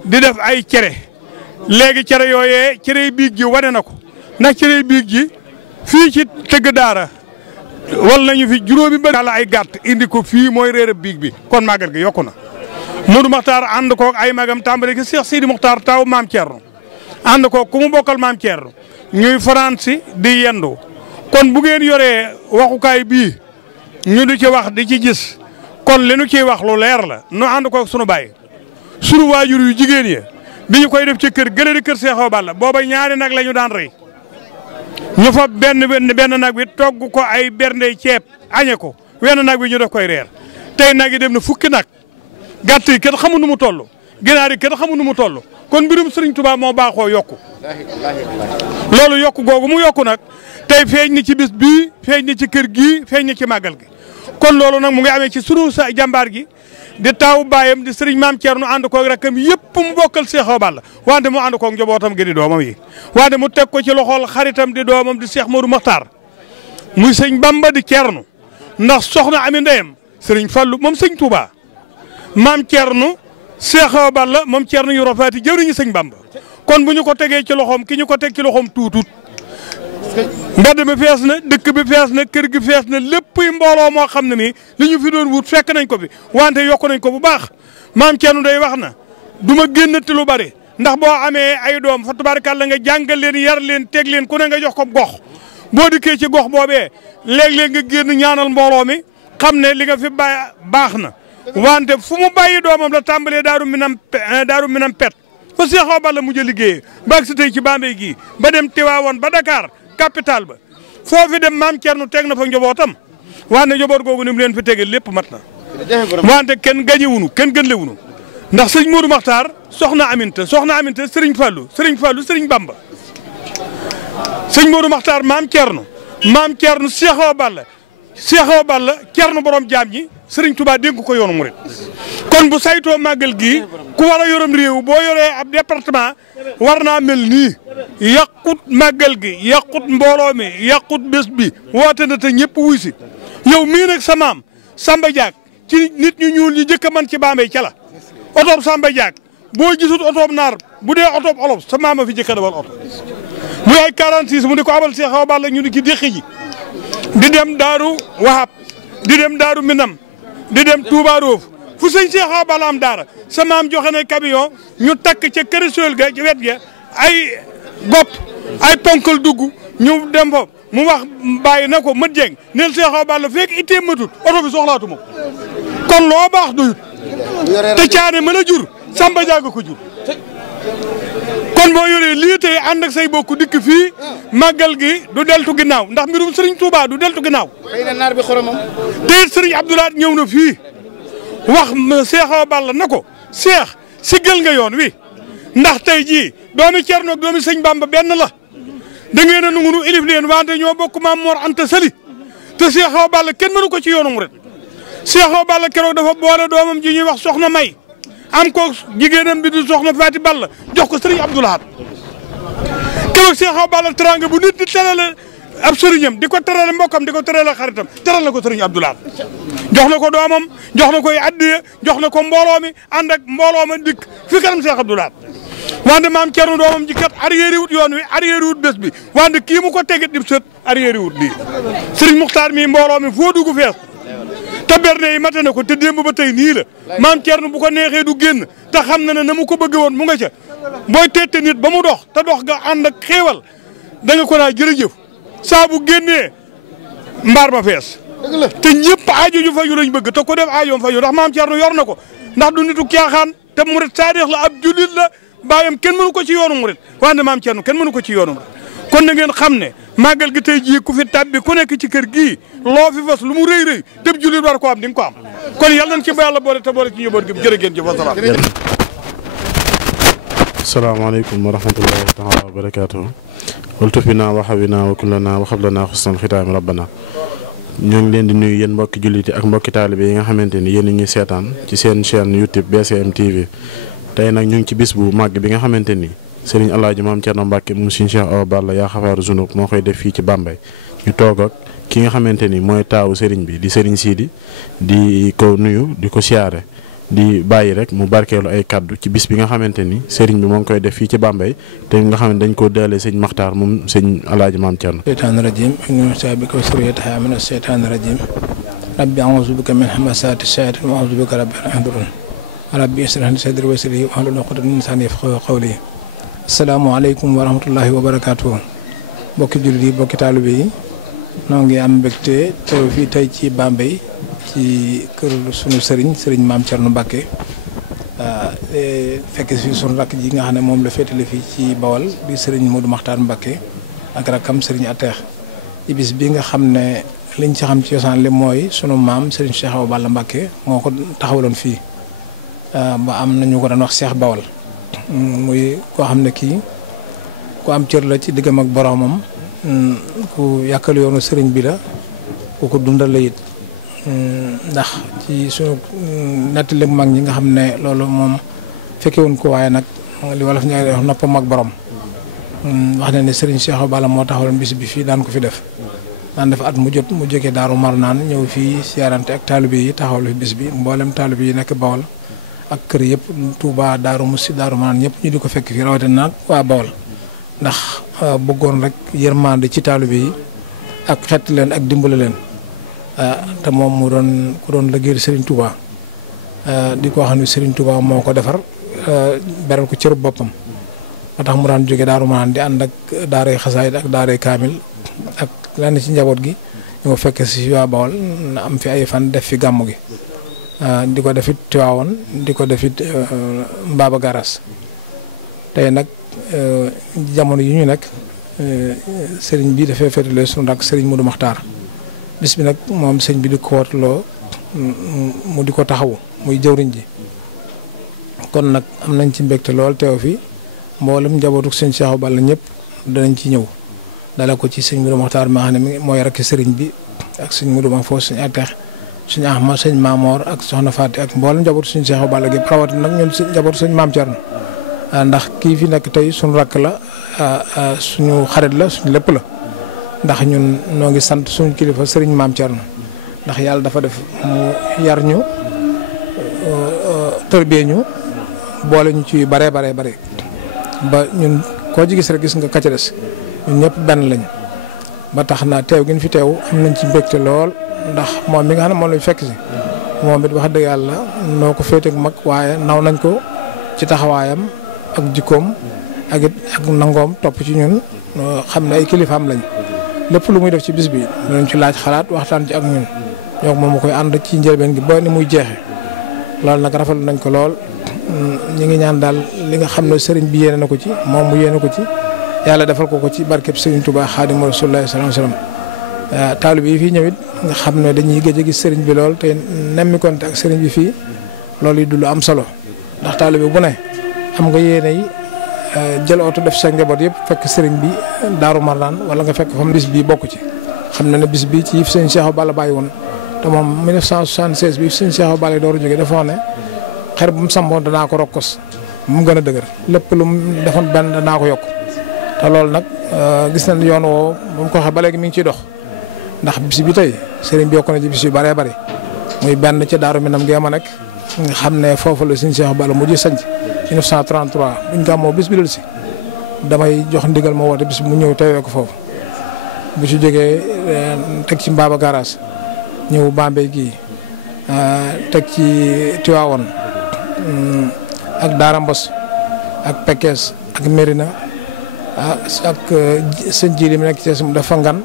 di def ay cere léegi cere yooyee cere biig ji wane na ko ndax cere biig ji fii ci tëgg daara wal nañu fi juróomi ba la ay gàtt indi ko fii mooy réerab biig bi kon màggal gi yokku na Modou Makhtar ànd koog ay magam tàmbale ki Cheikh Sidi Mokhtar taw maam Thierno ànd koog ku mu bokkal maam Thierno ñuy faransi di yendu kon bu ngeen yoree waxukaay bii ñu di ci wax di ci gis kon li nu ciy wax lu leer la nu ànd koog sunu baay sunu waajur yu jigéen yi bi ñu koy def ci kër gële di kër Cheikh Awa Balla booba ñaari nag la ñu daan rey ñu fa benn nag bi togg ko ay bernde ceeb añe ko wenn nag bi ñu def koy reer tey nag yi dem na fukki nag gàtt yi kenn xamu nu mu toll ginaar yi kenn xamu nu mu toll kon mbirum Serigne Touba moo baaxoo yokku loolu yokku googu mu yokku nag tey feeñ ni ci bis bii feeñ ni ci kër gii feeñ ni ci màggal gi kon loolu nag mu ngi amee ci sunu sa jàmbaar gi di taawu baayam di Serigne Maam Thierno ànd koog rakkam yëpp mu bokkal Cheikh Awa Balla wante mu ànd koog njabootam gi di doomam yi wante mu teg ko ci loxol xaritam di doomam di Cheikh Modou Makhtar muy sëñ Bamba di Thierno ndax soxna ami ndeyam Serigne Fallou moom sëñ Touba maam Thierno Cheikh Awa Balla moom Thierno yu rafaati jëwriñu sëñ Bamba kon bu ñu ko tegee ci loxoom ki ñu ko teg ci loxoom tuutut mbedd mi fees na dëkk bi fees na kër gi fees na lépp mbooloo moo xam ne nii li ñu fi doon wut fekk nañ ko fi wante yokk nañ ko bu baax maam Thierno day wax na du ma génnati lu bari ndax boo amee ay doom fa tubaarkàlla nga jàngal leen yar leen teg leen ku ne nga jox ko gox boo dikkee ci gox boobee léeg-léeg nga génn ñaanal mbooloo mi xam ne li nga fi baax na wante fu mu bàyyi doomam la tàmbalee daaru minam pet fa Cheikh Awa Balla mujj a liggéeyee baag si tey ci Bambey gii ba dem Tiwaawoon ba Dakar capital ba foofi dem maam Thierno teg na fa njabootam wante njaboot googu ni mu leen fi tegee lépp mat na wante kenn gañewunu kenn gën lewunu ndax sëñ Modou Makhtar soxna Aminta Serigne Fallou Serigne Bamba sëñ Modou Makhtar maam Thierno Cheikh Awa Balla Thierno borom jaam ñi Serigne Touba dénk ko yoonu murit kon bu saytoo màggal gii ku war a yorom réew boo yoree ab département war naa mel nii yàqut màggal gi yàqut mbooloo mi yàqut bés bi woote na te ñëpp wuy si yow mii nag sa maam Samba Diak ci nit ñu ñuul ñi jëkk a man ci Bambey ca la otoob Samba Diak boo gisut otoob naar bu dee otoob olof sa maama fi jëkk a dawal oto muy ay 46 mu di ko abal Cheikh Awa Balla ñu di ci déqi ji di dem Daaru Wahab di dem Daaru Minam di dem Touba Roof fu sëñ Cheikh Awa Balla am daara sa maam joxe na camion ñu takk ca kërësool ga ci wet ga ay gopp ay ponkal dugg ñu dem fa mu wax bàyyi na ko mët jeng neel Cheikh Awa Balla fekk ittee matut oto bi soxlaatuma kon loo baax doyut te caane mën a jur Samba Diaga ko jur kon boo yoree lii tey ànd ak say bokk dikk fii màggal gi du deltu ginnaaw ndax mbirum Serigne Touba du deltu ginnaaw xëy na naar bi xoromam te it Serigne Abdoulaye ñëw na fii wax Cheikh Awa Balla na ko Cheikh siggal nga yoon wi ndax tey jii doomi Cerno ak doomi sëñ Bamba benn la da ngeen a nangu nu ilif leen wante ñoo bokk Maam Mor Anta Sali te Cheikh Awa Balla kenn mënu ko ci yoonu murit Cheikh Awa Balla keroog dafa boole doomam ji ñuy wax soxna May am ko jigéenam bi du soxna Faati Balla jox ko Serigne Abdoulaye keroog Cheikh Awa Balla teranga bu nit di terale ab sëriñam di ko terale mbokkam di ko terale xaritam teral na ko Serigne Abdoulaye jox na ko doomam jox na koy addiya jox na ko mbooloo mi ànd ak mbooloo ma dikk fi kanam Cheikh Abdoulaye wante maam Thierno doomam ji kat arrière wut yoon wi arrière wut bés bi wante kii mu ko tegit dib sët arrière wut lii Serigne Muxtaar mi mbooloo mi foo dugg fees te berne yi mate na ko te démb ba tey nii la maam Thierno bu ko neexee du génn te xam na ne na mu ko bëgg woon mu nga ca booy teete nit ba mu dox te dox nga ànd ak xéewal da nga ko naa jërëjëf saa bu génnee mbaar ma fees te ñëpp aajo ju faju lañ bëgg te ko def aajoom faju ndax maam Thierno yor na ko ndax du nitu caaxaan te murit saadix la ab jullit la bàyyam kenn mënu ko ci yoonu murit wante maam Thierno kenn mënu ko ci yoonu murit kon na ngeen xam ne màggal gi tey jii ku fi tabbi ku nekk ci kër gii loo fi fas lu mu rëy rëy tëb jullit war ko am di nga ko am kon yàlla nañ ci ba yàlla boole te boole ci njaboot gi jërë ngeen jëf wasalaam asalaamaaleykum wa rahmatullahi taala wa barakaatuhu waltufina wa xawina wa kullana wa xablana xusnal xitaami rabbana ñoo ngi leen di nuyu yéen mbokki julliti ak mbokki taalibe yi nga xamante ni yéen a ngi seetaan ci seen chaîne YouTube BCM TV tey nag ñu ngi ci bis bu màgg bi nga xamante ni Serigne Alaaji Maam Thierno Mbacke mu Serigne Cheikh Awa Balla yaa xafaaru zunub moo koy def fii ci Bambey ñu toog ak ki nga xamante ni mooy taawu Serigne bi di Serigne Sidi di ko nuyu di ko siyaare di bàyyi rek mu barkeelu ay kaddu ci bis bi nga xamante ni Serigne bi moo ngi koy def fii ci Bambey te nga xam ne dañ koo daalee sëñ Maxtaar moom sëñ Alaaji Maam Thierno. seytaani rajim ñu sa bi ko suriyataha min seytaani rajim rabbi a'uuzu bika min hamasaati shayaatiin wa a'uuzu bika rabbi an yahdurun rabbi israh li sadri wa yassir li wahlul uqdatan min lisaani yafqahu qawli asalaamaaleykum wa rahmatullahi wa barakaatu mbokki jullit yi mbokki taalibe yi noo ngi am mbégte teew fii tey ci Bambey ci kër sunu sëriñ Maam Thierno Mbacke fekk fi sunu rakk ji nga xam ne moom la féetale fii ci Bawal di sëriñ Modou Makhtar Mbacke ak rakkam sëriñ Ateex ci bis bi nga xam ne liñ ci xam ci cosaan li mooy sunu maam sëriñ Cheikh Awa Balla Mbacke moo ko taxawaloon fii ba am nañu ko daan wax Cheikh Bawal muy koo xam ne kii ku am cër la ci diggam ak boromam ku yàkkal yoonu sëriñ bi la ku ko dundal la it ndax ci sunu nettali mag ñi nga xam ne loolu moom fekkewuñ ko waaye nag li wolof ñaari wax noppam ak borom wax na ne sëriñ Cheikh Awa Balla moo taxawaloon bis bi fii daan ko fi def daan def at mu jot mu jógee Daaru Marnaan ñëw fii siyaarante ak taalibe yi taxawal fi bis bi mboolem taalibe yi nekk Bawol ak kër yëpp Touba Daaru Musi Daaru Marnaan ñëpp ñu di ko fekk fii rawatina nag waa Bawol ndax bëggoon rek yërmande ci taalibe yi ak xett leen ak dimbale leen te moom mu doon ku doon liggéeyal Serigne Touba di ko xam ne Serigne Touba moo ko defar beral ko cërub boppam ba tax mu daan jóge Daaru Marnaan di ànd ak daaray xasaayid ak daaray kaamil ak lenn ci njaboot gi ñoo fekk si waa Bawol na am fi ay fan def fi gàmmu gi di ko defit Tiwaawoon di ko defit Mbaba Garas tey nag jamono yi ñu nekk sëriñ bi dafay féetale sunu rakk sëriñ Modou Makhtar bis bi nag moom sëriñ bi di ko wootloo mu di ko taxawu muy jëwriñ ji kon nag am nañ ci mbégte lool teew fi mboolem njabootu sëñ Cheikh Awa Balla ñëpp danañ ci ñëw dala ko ci sëñ Modou Mokhtar ma xam ne mooy rakki sëriñ bi ak sëñ Modou ma foofu sëñ Atex sëñ Ahmad sëñ Mamor ak soxna Faati ak mboolem njabootu sëñ Cheikh Awa Balla gépp rawatina nag ñun njabootu sëñ Maam Thierno ndax kii fi nekk tey suñu rakk la suñu xarit la suñu lépp la ndax ñun noo ngi sant suñu kilifa sëriñ Maam Thierno ndax yàlla dafa def mu yar ñu tërbie ñu boole ñu ci bare bare bare ba ñun koo ci gis rek gis nga kàcce des ñun ñëpp benn lañ ba tax na teew gi ñu fi teew am nañ ci mbégte lool ndax moom mi nga xam ne moom lañ fekk si moom it wax dëgg yàlla noo ko féeteeg mag waaye naw nañ ko ci taxawaayam ak jikkoom ak it ak nangoom topp ci ñun xam ne ay kilifaam lañ lépp lu muy def ci bis bi dinañ ci laaj xalaat waxtaan ci ak ñun ñoo moom ma koy ànd ci njëlbeen gi ba ni muy jeexe loolu nag rafetlu nañ ko lool ñu ngi ñaan daal li nga xam ne sëriñ bi yéene na ko ci moom mu yéene ko ci yàlla defal ko ci barkeb sëriñ Touba Xaadimu Rasuulillaahi sallallaahu alayhi wa sallam taalib yi fii ñëwit nga xam ne dañuy gëj a gis sëriñ bi lool te nemmi konte ak sëriñ bi fii loolu yi du lu am solo ndax taalib bu ne am nga yéene yi jël oto def sa njaboot yëpp fekk sëriñ bi Daaru Marnaan wala nga fekk fa bis bii bokk ci xam na ne bis bi ci yëf sëñ Cheikh Awa Balla bàyyi woon te moom 1976 bi sëñ Cheikh Awa Balla door a jógee dafa wax ne xer bu mu samboon danaa ko rokkos mu gën a dëgër lépp lu mu defoon benn danaa ko yokk te loolu nag gis nañ yoon woo bu mu ko waxee ba léegi mi ngi ciy dox ndax bis bi tey sëriñ bi yokk na ci bis yu bëree bëri muy benn ca Daaru Minam Géema nekk nga xam ne foofu la sëñ Cheikh Awa Balla mujj sanc 1933 buñ gàmmoo bis bi dul si damay jox ndigal moo woote bis mu ñëw teewee ko foofu bu ci jógee teg ci Mbaba Garage ñëw Bambey gii teg ci Tiwaawoon ak Daara Mbos ak Pekes ak Mérina ak sëñ Jili mi nekk ci mu dafa ngan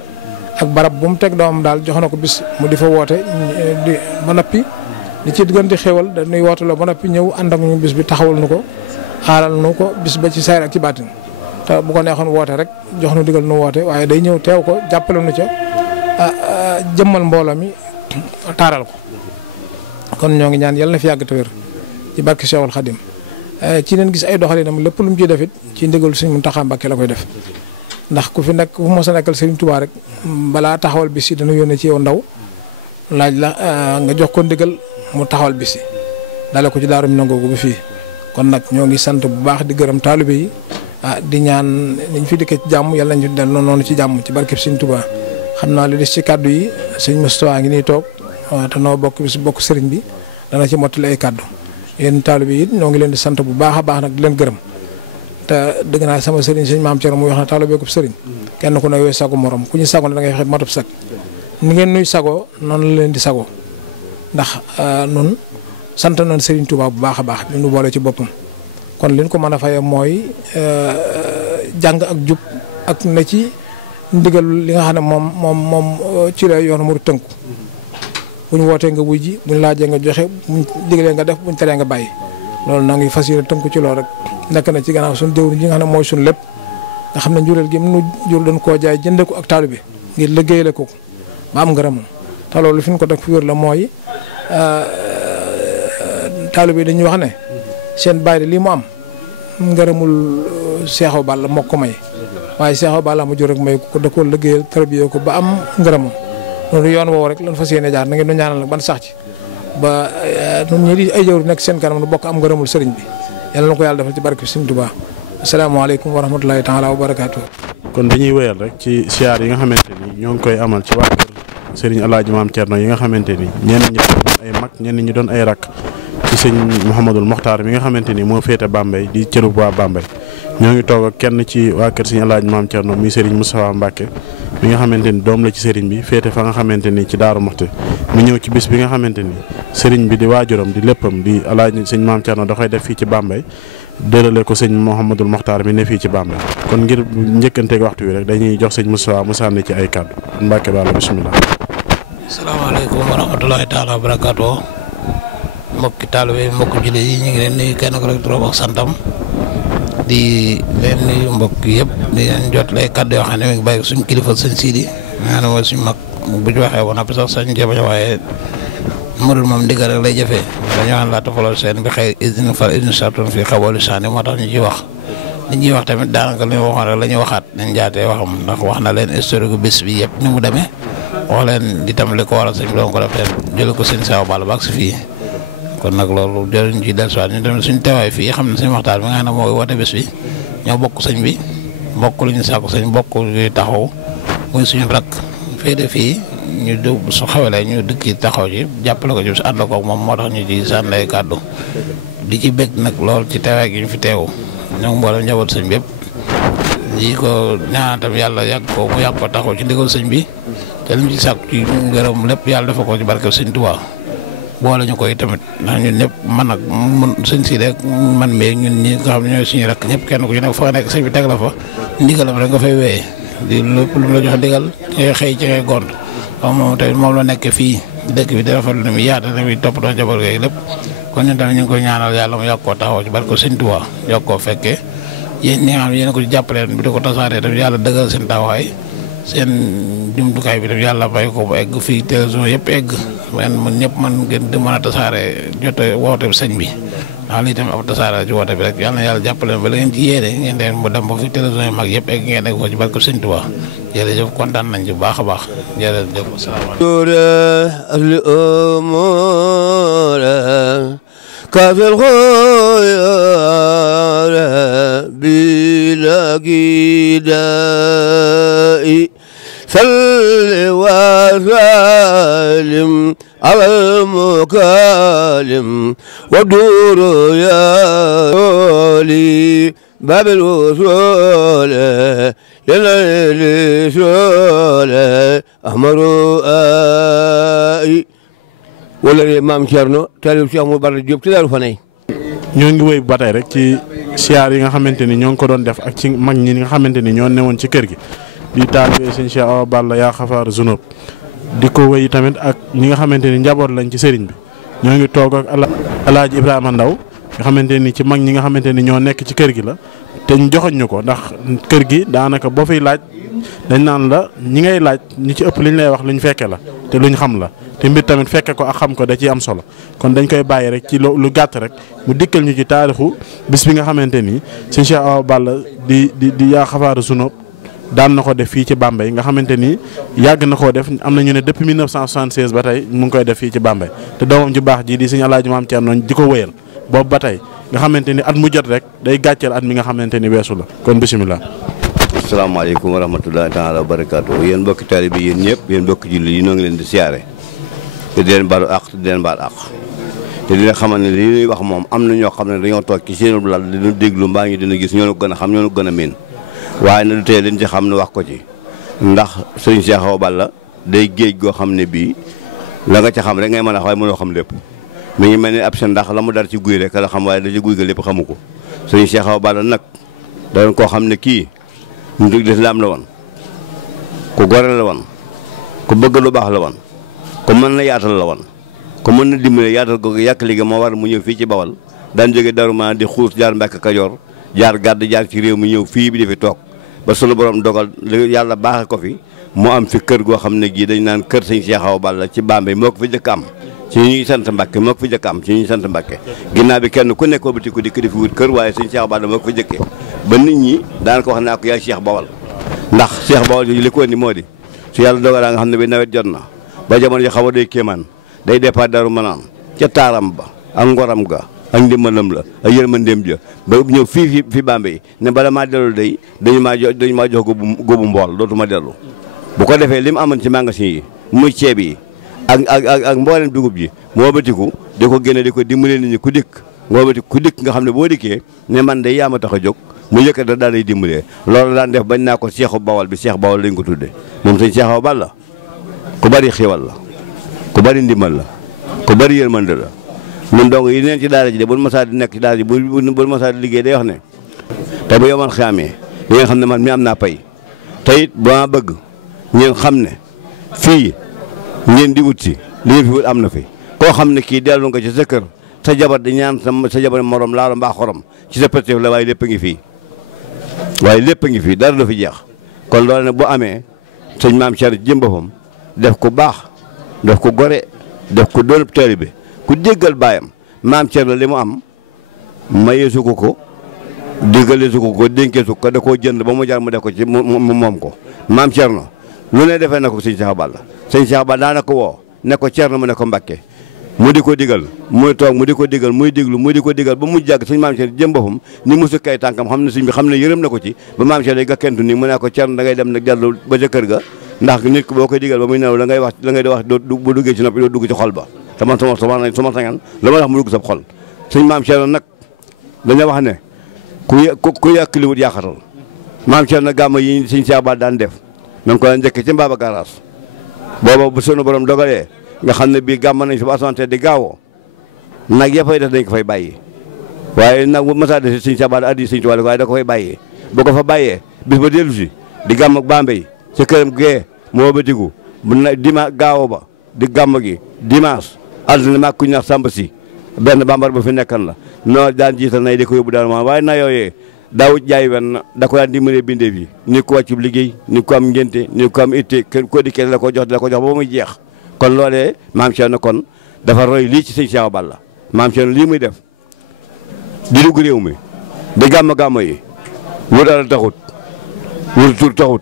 ak barab bu mu teg doomam daal jox na ko bis mu di fa woote di ba noppi di ci gën di xéwal dañuy wooteloo ba noppi ñëw ànd ak ñu bis bi taxawal nu ko xaaral nu ko bis ba ci sayr ak ci baatin te bu ko neexoon woote rek jox nu digal nu woote waaye day ñëw teew ko jàppale nu ca jëmmal mbooloo mi taaral ko kon ñoo ngi ñaan yàlla na fi yàgg te wér ci barke Cheikhul Khadim ci leen gis ay doxalinam lépp lu mu ciy def it ci ndigal Sëriñ Muntaxa Mbàkke la koy def ndax ku fi nekk ku mos a nekkal Sëriñ Tuubaa rek balaa taxawal bis yi dana yónnee ci yow ndaw laaj la nga jox ko ndigal mu taxawal bis yi dale ko ci Daaru Minam googu bi fii kon nag ñoo ngi sant bu baax di gërëm taalibe yi di ñaan niñ fi dikkee ci jàmm yàlla nañu del noonu ci jàmm ci barkeb Sëriñ Tuubaa xam naa li des ci kàddu yi sëñ Moustapha ngi nii toog te noo bokk bis bokk sëriñ bi dana ci mottali ay kàddu yéen taalibe yi ñoo ngi leen di sant bu baax a baax nag di leen gërëm te dëgg naa sama sëriñ sëñ Maam Thierno muy wax na taalibe ko sëriñ kenn ku ne yooyu sago morom ku ñu sago ne da ngay fexe matub sag ni ngeen nuy sagoo noonu la leen di sagoo ndax nun sant nañ Sëriñ Tuubaa bu baax a baax ñu nu boole ci boppam kon liñ ko mën a fayee mooy jàng ak jub ak na ci ndigal li nga xam ne moom ci la yoonu mu tënku buñ wootee nga wuy ji buñ laajee nga joxe buñ digalee nga def buñ teree nga bàyyi loolu na ngi fas yéene tënku ci loolu rek nekk na ci gannaaw suñu jëwriñ ji nga xam ne mooy suñu lépp nga xam ne njureel gi nu jur dañ koo jaay jënde ko ak taalu bi ngir liggéeyale ko ba am ngërëmam te loolu fi ñu ko def fi wér la mooy taalu bi dañuy wax ne seen bàyyi lii mu am ngërëmul Cheikh Awa Balla moo ko may waaye Cheikh Awa Balla mu jur rek may ko da koo liggéeyal tarbiyee ko ba am ngërëmam noonu yoon woowu rek lan fas yéene jaar na ngeen nu ñaanal nag ban sax ci ba ñun ñii di ay jawri nekk seen kanam nu bokk am ngërëmul sëriñ bi yàlla na ko yàlla defal ci barke Sëriñ Tuubaa asalaamaaleykum wa rahmatulahi taala wa barakaatu. kon dañuy wéyal rek ci siyaar yi nga xamante ni ñoo ngi koy amal ci waa kër Serigne Alaaji Maam Thierno yi nga xamante ni ñenn ñi doon ay mag ñenn ñi doon ay rakk ci sëñ Mouhamadul Mokhtar mi nga xamante ni moo féete Bambey di cërub waa Bambey ñoo ngi toog ak kenn ci waa kër Serigne Alaaji Maam Thierno muy Serigne Moustapha Mbacke mi nga xamante ni doom la ci Serigne bi féete fa nga xamante ni ci Daaru Muxti mu ñëw ci bis bi nga xamante ni Serigne bi di waajuram di léppam di Alaaji sëñ Maam Thierno da koy def fii ci Bambey dërale ko sëñ Mouhamadul Mokhtar mi ne fii ci Bambey kon ngir njëkkanteeg waxtu wi rek dañuy jox sëñ Moustapha mu sànni ci ay kàddu Mbacke Balla bisimilah. asalaamaaleykum wa rahmatulahi taala wa barakaatu mbokki taalibe mbokki jullit yi ñu ngi leen nuyu kenn ko rek turam ak santam di leen nuyu mbokk yëpp di leen jot lay kàddu yoo xam ne mi ngi bàyyi suñ kilifa sëñ Sidi maa ne mooy suñ mag bu ñu waxee ba noppi sax sañ jéem a waaye murid moom ndigal rek lay jëfee dañoo xam laa tafaloo seen bi xëy idina fal idina sartun fii xabooli saani moo tax ñu ciy wax li ñuy wax tamit daanaka li ñu waxoon rek la ñuy waxaat nañ jaatee waxam ndax wax na leen historique bis bi yëpp ni mu demee wax leen di tam li ko waral sëñ bi doon ko def leen jële ko sëñ Cheikh Balla ba si fii kon nag loolu jëluñ ci dellusiwaat ñu tamit suñ teewaay fii xam ne sëñ Maxtaar bi nga xam ne mooy woote bis bi ñoo bokk sëñ bi bokk lu ñu sàkku sëñ bokk luy taxaw muy suñu rakk féete fii ñu du su xawalee ñu dëkki taxaw ci jàppale ko ci si ànd ko moom moo tax ñu ci sànni kàddu di ci bëgg nag lool ci teewaay gi ñu fi teewu ñoo ngi mboolem njaboot sëñ bépp di ko ñaan tam yàlla yàgg ko mu yàgg ko taxaw ci ndigal sëñ bi te li mu ci sàkku ci ngërëm lépp yàlla dafa ko ci barke sëñ Tuubaa boole ñu koy tamit ndax ñun ñëpp man ak sëñ si rek man mii ñun ñi nga xam ne ñooy suñu rakk ñëpp kenn ku ci nekk fa nga nekk sëñ bi teg la fa ndigalam rek nga fay wéyee di lépp lu mu la jox ndigal ci ngay xëy ci ngay gont moom tamit moom la nekk fii dëkk bi di rafetlu ne mi yaata ne mi toppatoo njaboot gi lépp kon ñun tamit ñu ngi koy ñaanal yàlla mu yokk koo taxaw ci barke sëñ Tuubaa yokk koo fekkee yéen ñi nga xam ne yéen a ko ci jàppaleen bi di ko tasaaree tamit yàlla dëggal seen taxawaay seen jumtukaay bi tamit yàlla bay ko bu egg fii télévision yëpp egg man ñëpp man ngeen di mën a tasaare jote woote sëñ bi ndax lii tamit ab tasaare ci woote bi rek yàlla na yàlla jàppale ba la ngeen ci yéene ngeen deen mu dem ba fi télévision yi mag yëpp egg ngeen egg ko ci barke sëñ Tuubaa jërëjëf kontaan nañ ci bu baax a baax jërëjëf asalaamaaleykum كافي الخيار بلا قداء صل وسلم على المكالم ودور يا لي باب الوصول لليل شول أحمر آي wala maam Thierno taalib Cheikh Mouhamadou Balla Diop ci Daaru Fanay. ñoo ngi wéy ba tey rek ci siyaar yi nga xamante ni ñoo ngi ko doon def ak ci mag ñi nga xamante ni ñoo newoon ci kër gi di taalibe sëñ Cheikh Awa Balla yaa xafaar zunub di ko wéy tamit ak ñi nga xamante ni njaboot lañ ci sëriñ bi ñoo ngi toog ak Alaaji Ibrahima Ndaw nga xamante ni ci mag ñi nga xamante ni ñoo nekk ci kër gi la te ñu joxoñ ñu ko ndax kër gi daanaka boo fiy laaj dañ naan la ñi ngay laaj ñi ci ëpp liñ lay wax luñ fekke la te luñ xam la te mbir tamit fekke ko ak xam ko da ciy am solo kon dañ koy bàyyi rek ci lu gàtt rek mu dikkal ñu ci taarixu bis bi nga xamante ni sëñ Cheikh Awa Balla di yaa xafaara sunóob daan na ko def fii ci Bambey nga xamante ni yàgg na koo def am na ñu ne depuis 1976 ba tey mu ngi koy def fii ci Bambey te doomam ju baax ji di sëñ Alaaji Maam Thierno di ko wéyal boobu ba tey nga xamante ni at mu jot rek day gàcceel at mi nga xamante ni weesu la kon bisimilah. asalaamaaleykum wa rahmatullahi taala wa barakaatu yéen mbokki taalibe yéen ñëpp yéen mbokki julli yi noo ngi leen di siyaare te di leen baalu àq te di leen baal àq te dina xamal ne li ñuy wax moom am na ñoo xam ne dañoo toog ci seen lal dina déglu mbaa ngi dina gis ñoo gën a xam ñoo gën a miin waaye na du tee dañ ci xam ne wax ko ci ndax sëñ Cheikh Awa Balla day géej goo xam ne bii la nga ca xam rek ngay mën a wax waaye mënoo xam lépp mi ngi mel ni ab seen ndax la mu dar ci guy rek la xam waaye da ci guy ga lépp xamu ko sëñ Cheikh Awa Balla nag doon koo xam ne kii ñu dugg lislaam la woon ku gore la woon ku bëgg lu baax la woon ku mën na yaatal la woon ku mën na dimbale yaatal ko yàq liggéey moo war mu ñëw fii ci Bawal daan jóge Darou Manane di xuus jaar Mbàkke Kajoor jaar gàdd jaar ci réew mi ñëw fii bi di fi toog ba sunu borom dogal yàlla baaxe ko fi mu am fi kër goo xam ne gii dañ naan kër sëñ Cheikh Awa Balla ci Bambey moo ko fi jëkk am ci ñuy sant Mbàkke moo ko fi jëkk am ci ñuy sant Mbàkke ginnaaw bi kenn ku nekkoo biti ko dikk di fi wut kër waaye sëñ Cheikh Awa Balla moo ko fi jëkkee ba nit ñi daan ko wax naa ko yaay Cheikh Bawal ndax Cheikh Bawal yooyu li ko indi moo di su yàlla dogalaa nga xam ne bi nawet jot na ba jamono ji xaw a day kéemaan day départ Darou Manane ca taaram ba ak ngoram ga ak ndimbalam la ak yërmandeem ja ba ñëw fii fi Bambey ne bala maa dellu day dañu maa jox góobu mbool dootuma dellu bu ko defee li mu amoon ci magasin yi muy ceeb yi ak mboolem dugub ji moo batiku di ko génne di ko dimbale nit ñi ku dikk moo batiku ku dikk nga xam ne boo dikkee ne man day yaa ma tax a jóg mu yëkkat da daal day dimbalee loolu daan def bañ naa ko Seexu Bawal bi Cheikh Bawal lañ ko tudde moom sëñ Cheikh Awa Balla ku bari xiwal la ku bari ndimbal la ku bari yërmande la ñun donc yi neen ci daara ji de bu masaa di nekk ci daara ji bu masaa di liggéey day wax ne te bu yomal xamee di nga xam ne man mi am naa pay te it ba ma bëgg ngeen xam ne fii ngeen di ut si li ngeen fi wut am na fi koo xam ne kii dellu nga ci sa kër sa jabar di ñaan sa jabar morom laalo mbaa xorom ci sa pëttéef la waaye lépp a ngi fii waaye lépp a ngi fii dara du fi jeex kon loolu nag bu amee sëñ maam Cheikh jëm boppam def ko baax def ko gore def ko doon taalibe ku déggal baayam maam Thierno li mu am mayeesu ko déggaleesu ko dénkeesu ko da koo jënd ba mu jar mu def ko ci mu moom ko maam Thierno lu ne defee na ko sëñ Cheikh Balla sëñ Cheikh Balla daana ko woo ne ko Thierno mu ne ko Mbakke mu di ko digal muy toog mu di ko digal muy diglu mu di ko digal ba mu jàgg sëñ maam Thierno jëm boppam ni musu kay tànkam xam ne sëñ bi xam ne yërëm na ko ci ba maam Thierno ga kentu ni mu ne ko Thierno da ngay dem nag dellu ba ca kër ga ndax nit ko boo koy digal ba muy nelaw da ngay wax bu duggee ci noppi doo dugg ci xol ba te man sama sañan la ma wax mu dugg sa xol sëñ maam Thierno nag dañoo wax ne ku yàkkiliwut yàqatal maam Thierno gàmm yi sëñ Cheikh Balla daan def na nga ko daan njëkk ci Mbaba Garaas booba bu sunu borom dogalee nga xam ne bii gàmm nañ fi ba asante di gaawoo nag ya fay def dañ ko fay bàyyi waaye nag bu masaa de sëñ Cheikh Balla addi sëñ Tuubaa waaye da ko fay bàyyee boo ko fa bàyyee bis ba dellu si di gàmm ak Bambey ca këram gee moo ba digu bu na dima gaawo ba di gàmm gi dimanche altine maag ku ñu nax Samba si benn bambar ba fi nekkan la noo daan jiital nay di ko yóbbu daal waaye na yooyee daawut jaay wenn da ko daan dimbalee bindee bi ni ko wàccub liggéey ni ko am ngénte ni ko am itte ko dikkee la ko jox ba muy jeex kon loolee maam Thierno kon dafa roy lii ci sëñ Cheikh Balla maam Thierno lii muy def di dugg réew mi di gàmm yi wut alal taxut wut tur taxut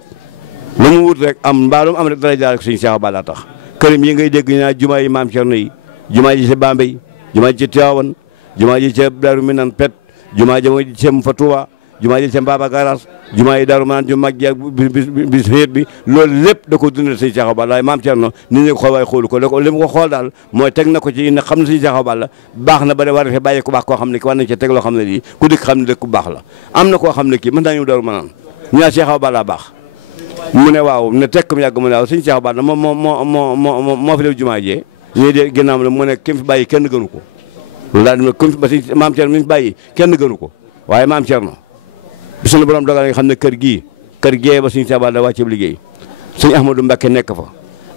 lu mu wut rek am mbaalum am rek dara jaar ak sëñ Cheikh Balla tax këram yi ngay dégg ñaa jumaa yi maam Thierno yi jumaa ji ci Bambey jumaa ji ci Tivaouane jumaa ji ca Daaru Minaan Pet jumaa ji mooy ci fa Touba jumaa ji ca Mbaba Garaas jumaa yi Daaru Minaan ju mag ji ak bis féet bi loolu lépp da ko dundal sëñ Cheikh Balla waaye maam Thierno nit ñi ko xool waaye xoolu ko li mu ko xool daal mooy teg na ko ci ne xam na sëñ Cheikh Balla baax na ba de war a fi bàyyi ku baax koo xam ne ki war nañ ci teg loo xam ne lii ku dikk xam ne dëkk ku baax la am na koo xam ne kii mën naa ñëw Daaru Minaan ñaa Cheikh Balla baax mu ne waaw ne tekk mu yàgg mu ne waaw sëñ Cheikh Balla moo fi def jumaa jee ñuy de ginnaaw la mu ne ki fi bàyyi kenn gënu ko loolu daal di comme ba si maam Thierno mi fi bàyyi kenn gënu ko waaye maam Thierno bi suñu borom dogal nga xam ne kër gee ba sëñ Cheikh Balla wàcceeb liggéey sëñ Ahmadou Mbacké nekk fa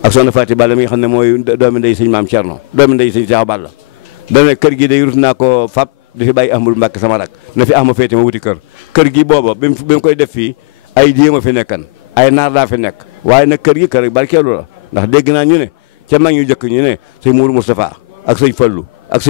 ak soxna Faty Balla mi nga xam ne mooy doomi ndey sëñ maam Thierno doomi ndey sëñ Cheikh Balla dana kër gii day rut naa ko fab di fi bàyyi Ahmadou Mbacké sama rak na fi Ahma féete ma wuti kër gi booba bi mu koy def fii ay jéema fi nekkan ay naar daa fi nekk waaye nag kër gi kër barkeelu la ndax dégg naa ñu ne ca mag ñu jëkk ñu ne sëñ Mourou Moustapha ak sëñ Fallou ak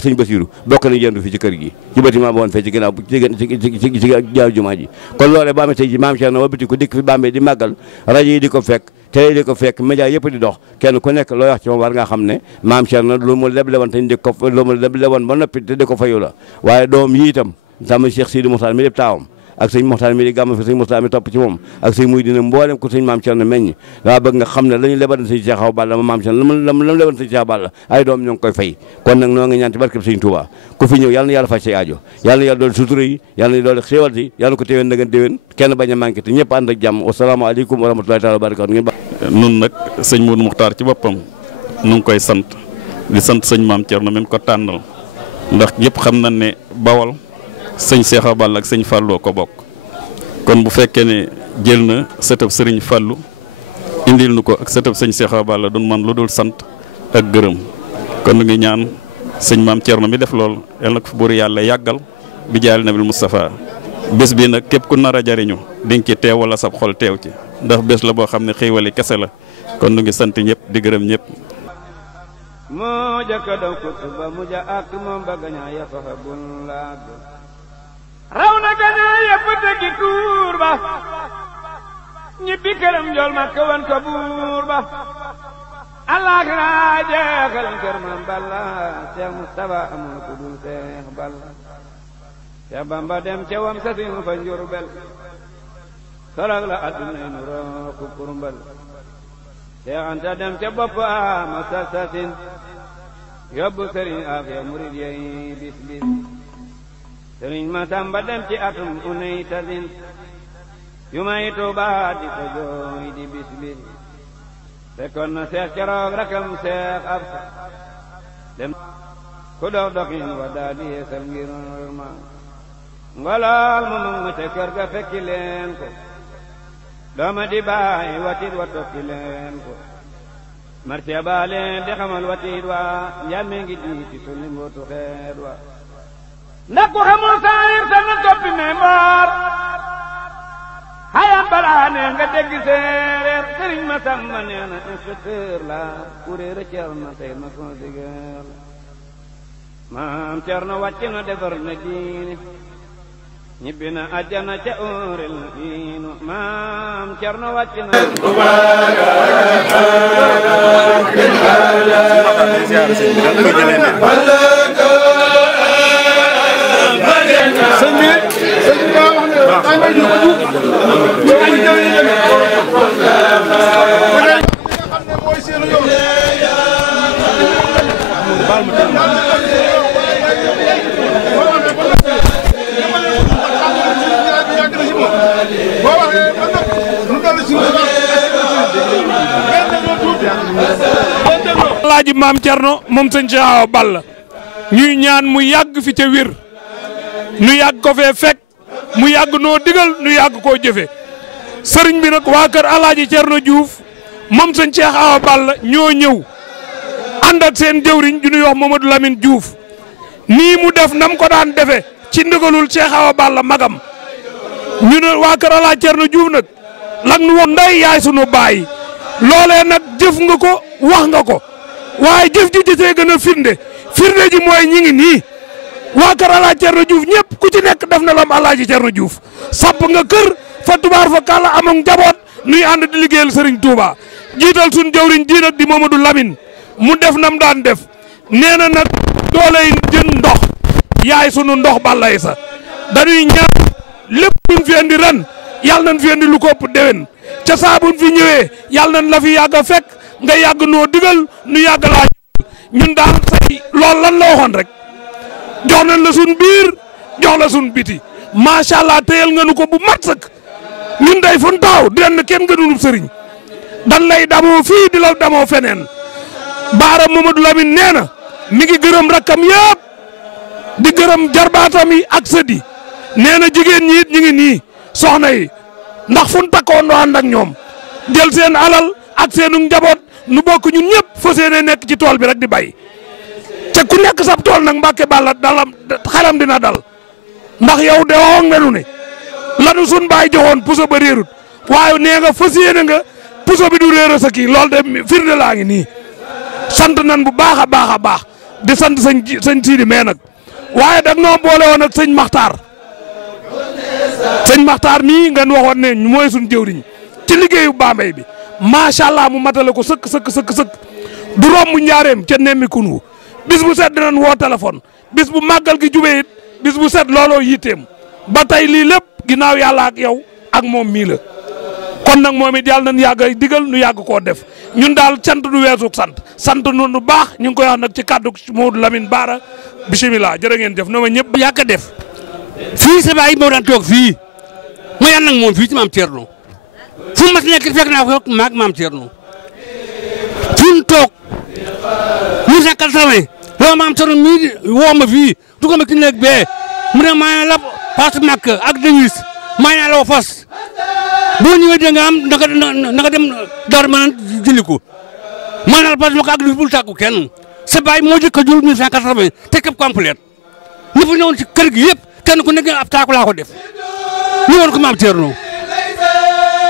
sëñ Basiru bokk nañ yendu fi ci kër gi ci bâtiment ba woon fee ci ginnaaw ci jaaw jumaa ji kon loolee ba amee tey ji maam Thierno wabiti ko dikk fi Bambey di màggal rajo yi di ko fekk télé di ko fekk média yëpp di dox kenn ku nekk loo wax ci moom war nga xam ne maam Thierno lu mu leble woon te di ko lu mu leble woon ba noppi te di ko fayu la waaye doom yi itam sama Cheikh Sidi Moussa mi lépp taawam ak sëñ Moxtaar mi di gàmm fi sëñ Moxtaar mi topp ci moom ak sëñ muy dina mboolem ko sëñ maam Thierno meññ daa bëgg nga xam ne la ñu leban sëñ Cheikh Balla ma maam Thierno la mu leban sëñ Cheikh Balla ay doom ñoo ngi koy fay kon nag noo ngi ñaan ci barkeb sëñ Touba ku fi ñëw yàlla na yàlla faj say aajo yàlla na yàlla dool sutura yi yàlla na dool xéewal si yàlla ko téwén na déwén kenn bañ a manqué te ñëpp ànd ak jàmm wasalaamaaleykum wa rahmatulahi taala wa barakatu nun nag sëñ Modou Mokhtar ci boppam nu ngi koy sant di sant sëñ maam Thierno mi ko tànnal ndax yëpp xam na ne Bawol sëñ Cheikh Balla ak sëñ Fallou ko bokk kon bu fekkee ne jël na sëtëb sëriñ Fallou indil nu ko ak sëtëb sëñ Cheikh Balla duñ man lu dul sant ak gërëm kon nu ngi ñaan sëñ maam Thierno mi def lool yal na ko fi buur yàlla yàggal bi jaal nabil Moustapha bés bi nag képp ku nar a jariñu di nga ci teew wala sab xol teew ci ndax bés la boo xam ne xéewali kese la kon nu ngi sant ñëpp di gërëm ñëpp moo jëkka daw kutuba mu ja ak moom ba gañaa ya fa bun laag raw na gañaa yëpp tegi tuur ba ñibbi këram njool ma kawan ko buur ba alaxira jeexal kër man Balla Cheikh Moustapha amul ku dul Cheikh Balla Cheikh Bamba dem ca wam sasin fa Njurbel sorog la adduna nu rooku kurmbal Cheikh Anta dem ca bopp ama sasin yóbbu sëriñ Afia murid yey bis bis sëriñ Masamba dem ci atum unay tasin yu may Tuuba di ko jooy di bis bis fekkoon na Seex keroog rakam Seex Absa dem ku dox doxin wa daa di yeesal ngir ma ngolol mu mag ma ca kër ga fekki leen ko dooma di baay watit wa tokki leen ko marsiya baa leen di xamal watit wa njàmme ngi di ci sulli mbootu xeet wa ndax ku xamul saayir sa na toppi membar hayam bala waane nga dégg séeréer sëriñ ma samba nee na inspecteur la kuréer a Cerno tey ma consigeer maam Cerno wàcc na defar na diine ñibbi na àjjana ca óorel diinu maam Cerno wàcc na Alaaji Maam Cerno moom sëñ Cheikh Awa Balla ñuy ñaan mu yàgg fi ca wir nu yàgg ko fee fekk mu yàgg noo digal nu yàgg koo jëfe sëriñ bi nag waa kër Alaaji Cerno Diouf moom sëñ Cheikh Awa Balla ñoo ñëw ànd ak seen jëwriñ ju ñuy wax Mamadou Lamine Diouf nii mu def nam ko daan defe ci ndigalul Cheikh Awa Balla magam ñu ne waa kër Alaaji Cerno Diouf nag lan nu woon nday yaay sunu baay loolee nag jëf nga ko wax nga ko waaye jëf ji jësee gën a firnde ji mooy ñi ngi nii waa kër Alaaji Cerno Diouf ñëpp ku ci nekk def na lam Alaaji Cerno Diouf samp nga kër fa tubaar fa kàlla amag njaboot nuy ànd di liggéeyal Serigne Touba jiital suñ jawriñ ji nag di Mamadou Lamine mu def nam daan def nee na nag dooley jën ndox yaay sunu ndox balay sa dañuy ñaan lépp luñ fi andi ren yàlla nañ fi andi lu ko ëpp déwén ca saa buñ fi ñëwee yàlla nañ la fi yàgg a fekk nga yàgg noo digal nu yàgg laa ñun daal say loolu lan la waxoon rek jox nañ la suñ biir jox la suñ biti macha allah téyal nga nu ko bu mat sëkk ñun day fun taaw di leen kenn gënulub sëriñ dan lay damoo fii di la damoo feneen Baara Mamadou Lamine nee na mi ngi gërëm rakkam yëpp di gërëm jarbaatam yi ak sëdi nee na jigéen ñi it ñu ngi nii soxna yi ndax fun takkoon doo ànd ak ñoom jël seen alal ak seenu njaboot nu bokk ñun ñëpp fas yéene nekk ci tool bi rek di bay te ku nekk sab tool nag Mbàkke Balla dalam xelam dina dal ndax yow de waxoon nga nu ne lanu sun baay joxoon puso ba réerut waaye nee nga fas yéene nga puso bi du réer sa kii loolu de firnde laa ngi nii sant nan bu baax a baax a baax di sant sëñ Sidi mais nag waaye dag noo boole woon ak sëñ Maxtaar mii ngeen waxoon ne mooy suñ jëwriñ ci liggéeyu Bambey bi macha allah mu matale ko sëkk du romb njaareem ca nemmi kunu bis bu set dinañ woo téléphone bis bu màggal gi jubee it bis bu set looloo yitteem ba tey lii lépp ginnaaw yàlla ak yow ak moom mii la kon nag moom it yàlla nañ yàgg digal nu yàgg koo def ñun daal sant du weesu sant nu nu baax ñu ngi koy wax nag ci kàddu Mamadou Lamine Bara bisimilah jërë ngeen jëf na ma ñëpp yàgg a def fii sa baay moo daan toog fii mu yàgg nag moom fii ci maam Thierno fu mu mas nekk fekk naa ko maag maam Thierno fu mu toog 1980 loolu maam Thierno mii woo ma fii dugal ma ki nekk bee mu ne maa la passe Makka ak devis maa naa la ko fas boo ñëwee da nga am na nga dem door mën a jëli ko maa naa la passe Makka ak devis bul tàggu kenn sa baay moo jëkk a jur 1980 te képp complète ñëpp ñëwoon ci kër gi yëpp kenn ku nekk ab taaku laa ko def ñu woon ko maam Thierno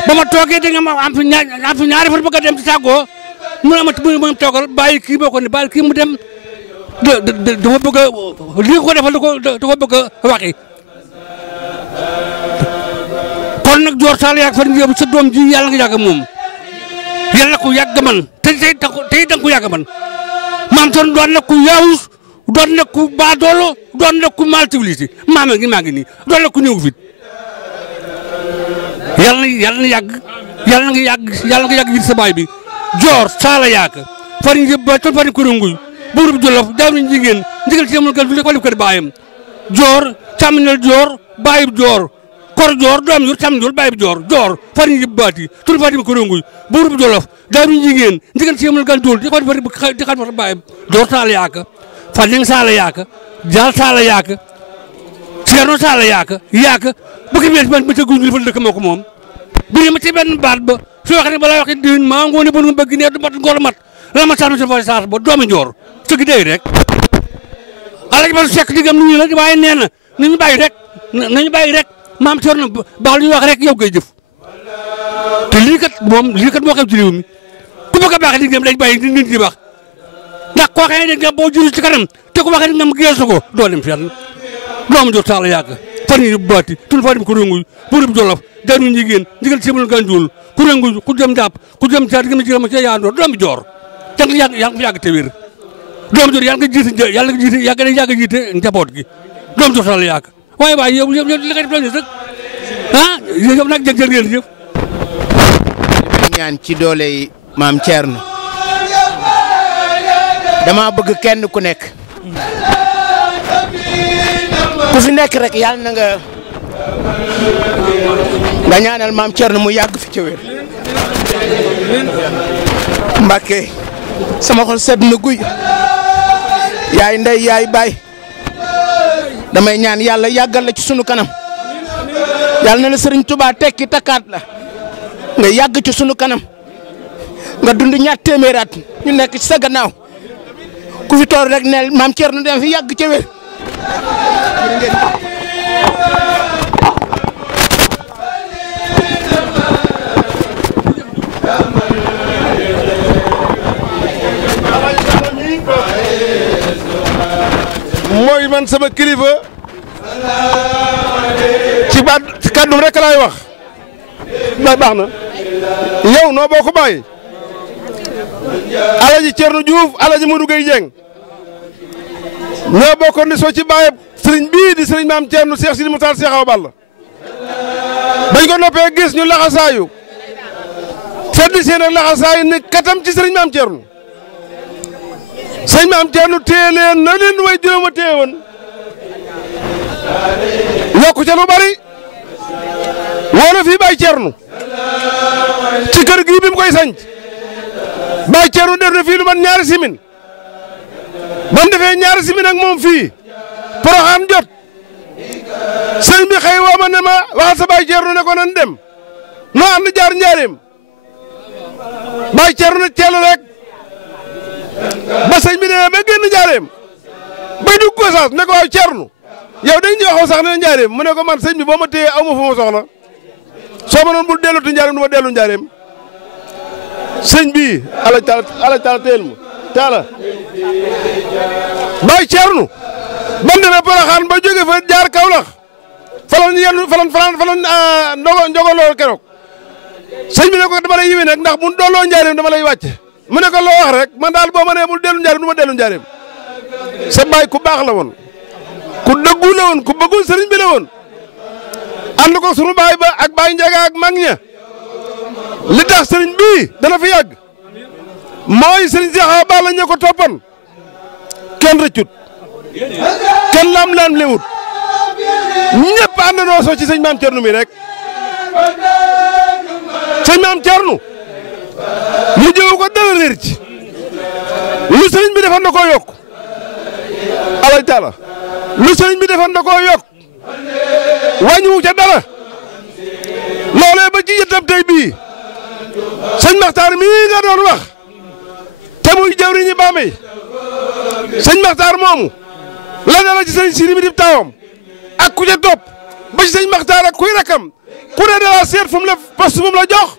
ba ma toogee da nga ma am fi ñaari fan bëgg a dem ci tàggoo mu ne ma toogal bàyyi kii boo ko ne bàyyi kii mu dem dafa bëgg a lii ko defal dafa bëgg a waxi kon nag Dior Tall yaag fan yëpp sa doom ji yàlla nga yàgg moom yàlla ko yàgg man tey da nga ko yàgg man maam Thierno doon na ku yaawus doon na ku baadoolo doon na ku mal civilisé maa ngi nii doon na ku ñëw fit yàlla na yàgg ngir sa baay bi Dior Tall yaak fan yëpp ba fan kurénguy buurub Jolof daaw nañ jigéen ci amul kër wala kër baayam Dior càmminal Dior baayib Dior kor Dior doom yor càmminal baayib Dior fan yëpp baati tur Fatima kurénguy buurub Jolof daaw nañ jigéen ci amul kër di xal baayam Dior Tall yaak Fading Tall yaak Dial Tall yaak Thierno Tall yaak bu ko wees ma ca guñ fa dëkk moo ko moom bi ma ci benn baat ba soo waxee ne balaa waxee diwin maa ngoone ba nu bëgg ne du mat ngor mat la ma sànni sa fa saas ba doomi Dior sëgg dey rek Alaaji Ba Sekk digam nu ñu la waaye nee na nañu bàyyi rek maam Thierno baax lu ñu wax rek yow koy jëf te lii kat moo xew ci réew mi ku bëgg a baax di dem dañ bàyyi nit ñi baax ndax koo xam ne boo juru ci kanam te ku waxee nga geesu ko doo dem fenn doomu jot sax la yàgg fan yii baati tun fa dem ko rénguy bu rub jolof daanu jigéen ndigal sibul ganjul ku rénguy ku jëm jàpp ku jëm caat gi ma jigéen ma ca yaandoo doomu joor jàng yàgg te wér doomu joor yàlla nga jiite njaboot gi doomu jot sax la yàgg waaye yow li nga def loolu sax yow nag jëg ngeen jëf ñaan ci doole yi maam Thierno dama bëgg kenn ku nekk ku fi nekk rek yàlla na nga ñaanal maam Thierno mu yàgg fi ci wér Mbàkke sama xol sedd na guy yaay ndey yaay baay damay ñaan yàlla yàggal la ci sunu kanam yàlla na la Sëriñ Tuubaa tekki takkaat la nga yàgg ci sunu kanam nga dund ñaar téeméeraat ñu nekk ci sa gannaaw ku fi toor rek ne maam Thierno dem fi yàgg ca wér. mooy man sama kilifa ci baat ci kàddu rek laay wax baax na yow noo boo ko bàyyi Alaji Thierno Diouf Alaji Modou Gueye Dieng ñoo bokkoon di soo ci bàyyi sëriñ bii di sëriñ maam Thierno Cheikh Sidi Moutar Cheikh Awa Balla bañ ko noppee gis ñu laxasaayu feddi seen ak laxasaayu ne katam ci sëriñ maam Thierno sëriñ maam Thierno téye leen na leen way juróom a téye woon yokku ca lu bari woo na fii Baye Thierno ci kër gii bi mu koy sanc Baye Thierno def na fii lu man ñaari simin ban defee ñaari simin ak moom fii Poroxaan jot sëñ bi xëy woo ma ne ma waxal sa Baye Thierno ne ko nan dem noo ànd jaar njaareem Baye Thierno ne teel rek ba sëñ bi demee ba génn njaareem bay dugg ko saas ne ko waaw Thierno yow dañ ñu waxoon sax ne njaareem mu ne ko man sëñ bi boo ma téye aw ma fu ma soxla soo ma noon bul dellutu njaareem du ma dellu njaareem sëñ bi ala taala teel ma taala Baye Thierno ban demee Porokhane ba jóge fa jaar Kaolack falan yenn falan njogoloo keroog sëñ bi ne ko dama lay yiwi nag ndax bu dooloo njaareem dama lay wàcce mu ne ko loo wax rek man daal boo ma nee bul dellu njaareem du ma dellu njaareem sa baay ku baax la woon ku dëggu la woon ku bëggul sëriñ bi la woon ànd ko sunu baay ba ak baay Njaga ak mag ña li tax sëriñ bii dana fi yàgg mooy sëriñ Cheikh Awa Balla ña ko toppan kenn rëccut kenn lam lewut ñëpp àndandoo soo ci sëñ maam Thierno mi rek sëñ maam Thierno mu jëwu ko dara réer ci lu sëriñ bi defoon da koo yokk alay taala lu sëriñ bi defoon da koo yokk wàññiwu ca dara loolee ba ci yëttam tey bii sëñ Maxtaar mii nga doon wax te muy jawriñu Bambey sëñ Maxtaar moomu la dala ci sëñ Sidi mi di taawam ak ku ca topp ba ci sëñ Maxtaar ak kuy rakam ku ne dala seet fu mu la poste fu mu la jox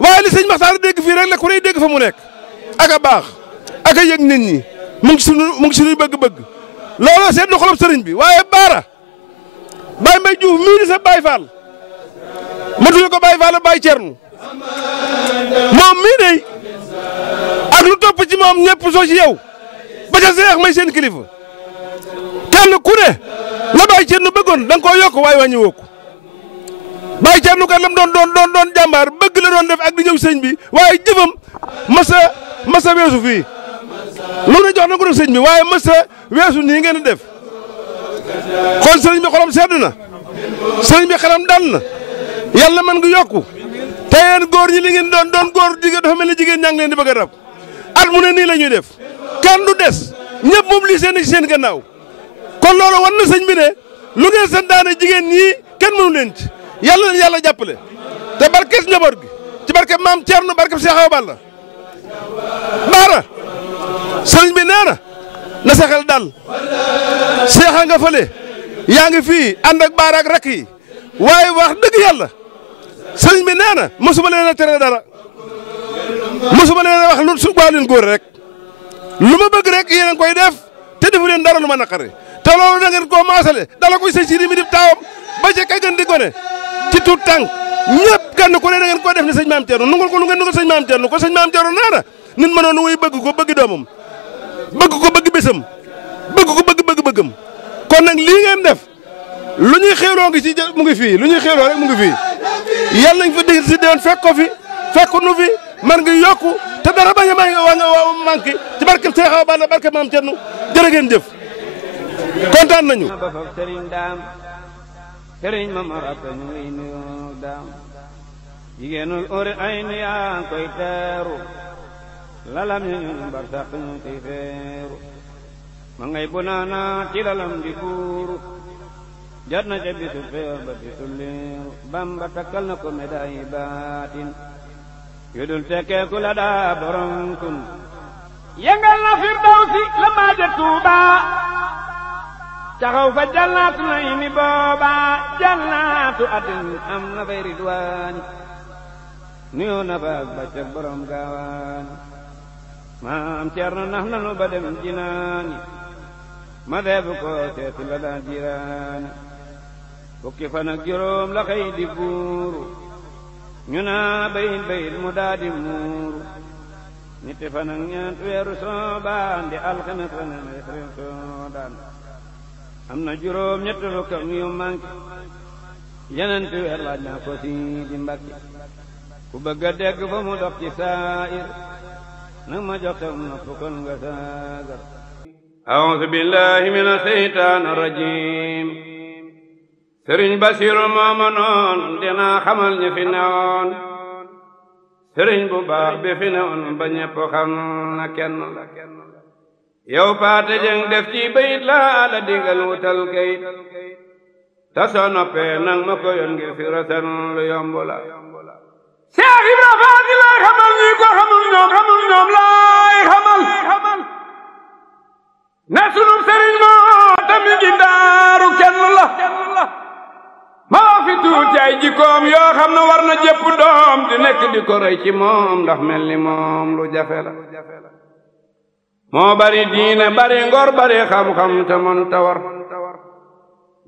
waaye li sëñ Maxtaar dégg fii rek la ku ne dégg fa mu nekk ak a baax ak a yëg nit ñi mu ngi suñuy bëgg-bëgg looloo seet lu xolob sëriñ bi waaye baara Baye Mbaye Diouf mii di sa Baye Fall ma tudd ko Baye Fall ak Baye Thierno moom mii de ak lu topp ci moom ñëpp soo ci yow ba ca seex may seen kilifa kenn ku ne la Baye Thierno bëggoon da nga koo yokk waaye wàññi woo ko Baye Thierno kat lam doon jàmbaar bëgg la doon def ak di ñëw sëñ bi waaye jëfam masa weesu fii lu ne jox na ko def sëñ bi waaye masa weesu nii ngeen di def kon sëriñ bi xolam sedd na sëriñ bi xelam dal na yàlla mën ngi yokku te yéen góor ñi li ngeen doon góor jigéen dafa mel ni jigéen ñaa ngi leen di bëgg a dab at mu ne nii la ñuy def kenn du des ñëpp mobilisé na ci seen gannaaw kon loolu wan na sëñ bi ne lu ngeen santaane jigéen ñii kenn mënu leen ci yàlla leen yàlla jàppale te barkes njaboot gi ci barke maam Thierno barke Cheikh Awa Balla baara sëriñ bi nee na sa xel dal seexa nga fële yaa ngi fii ànd ak baara ak rakk yi waaye wax dëgg yàlla sëriñ bi nee na mosuma leen a tere dara mosuma leen a wax lu su baa leen góor rek lu ma bëgg rek yéen a ngi koy def te defu leen dara lu ma naqari te loolu da ngeen koo maasale dala koy sëñ si mi di taawam ba ca kay gën di gone ci tuut tànk ñëpp kenn ku ne da ngeen koo def ni sëñ Maam Thierno nungul ko lu ngeen nungul sëñ Maam Thierno ko sëñ Maam Thierno nee na nit mënoon na wuy bëgg ko bëgg doomam bëgg ko bëgg bésam bëgg ko bëgg-bëggam kon nag lii ngeen def lu ñuy xéwloo ngi ci mu ngi fii lu ñuy xéwloo rek mu ngi fii yàlla nañ fa dégg si déwén fekk ko fi fekk nu fi man ngi yokku te dara bañ a manqué ci barke Cheikh Awa Balla barke Maam Thierno jërë ngeen jëf kontaan nañu. ba faf sëriñ daam sëriñ ma marata ñu ngi nuyu daam jigéenul ori ay ni yaa koy teeru lalam ñu ñun bar sax ñu ciy feeru ma ngay bu naana ci lalam di buuru jot na ca bisu feer ba bisu liiru Bamba takkal na ko médaille baatin yu dul tekkeeku la daa borom kun yëngal na firdawsi la maaja Tuuba taxaw fa jannaatu nay mi booba jannaatu atin am na fay ridwaani nuyoo na fa ak bàccak borom gaawaani Maam Cerno nax nanu ba dem jinaani ma deebu ko seeti la daa jiraani fukki fan ak juróom la xëy di buuru ñu naa bayit mu daa di muuru ñetti fan ak ñeent weeru soobaan di alxames la ne rew soodaan am na juróom ñett fukkam yu manqué yeneen weer laaj naa ko si di Mbàkke ku bëgg a dégg fa mu dox ci saayir nag ma jox tam nopp kon nga saagar a'uuzu billahi mina seytaani rajiim sëriñ Basiru mooma noon dinaa xamal ñi fi newoon sëriñ bu baax bi fi newoon ba ñepp xam na kenn la yow paate jeng def ci bayit laa la digal wutal kayit ta soo noppee nang ma ko yoon ngir fi rasen lu yomb la Seex Ibra Faati laay xamal ñi ko xamul ñoom laay xamal ne sunub sëriñ moo tamit gi daaru kenn la ma wax fi tuuti ay jikkoom yoo xam ne war na jëpp doom di nekk di ko roy ci moom ndax mel ni moom lu jafe la moo bari diine bari ngor bari xam-xam te mën ta war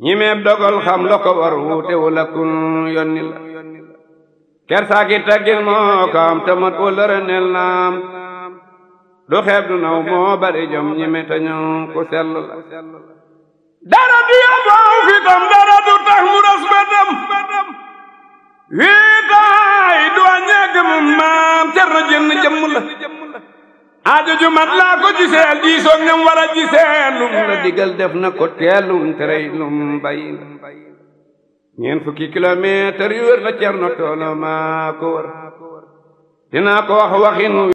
ñi meeb dogal xam la ko war wuute wala kun yonni la kersaaki taggil moo ko am te mat wala renel naam du xeeb du naw moo bari jom ñi me te ñëw ku sell la dara du yabaaw fitam dara du tax mu ras bedam wiitaay du a ñegg mu maam Cerno jënn jëmm la aajo ju mat laa ko giseel diisoog ñam wala giseel lum la digal def na ko teelum terey lum bayi la ñeent fukki kilomètre yu wër la Cerno toolo maa ko wër dinaa ko wax waxinu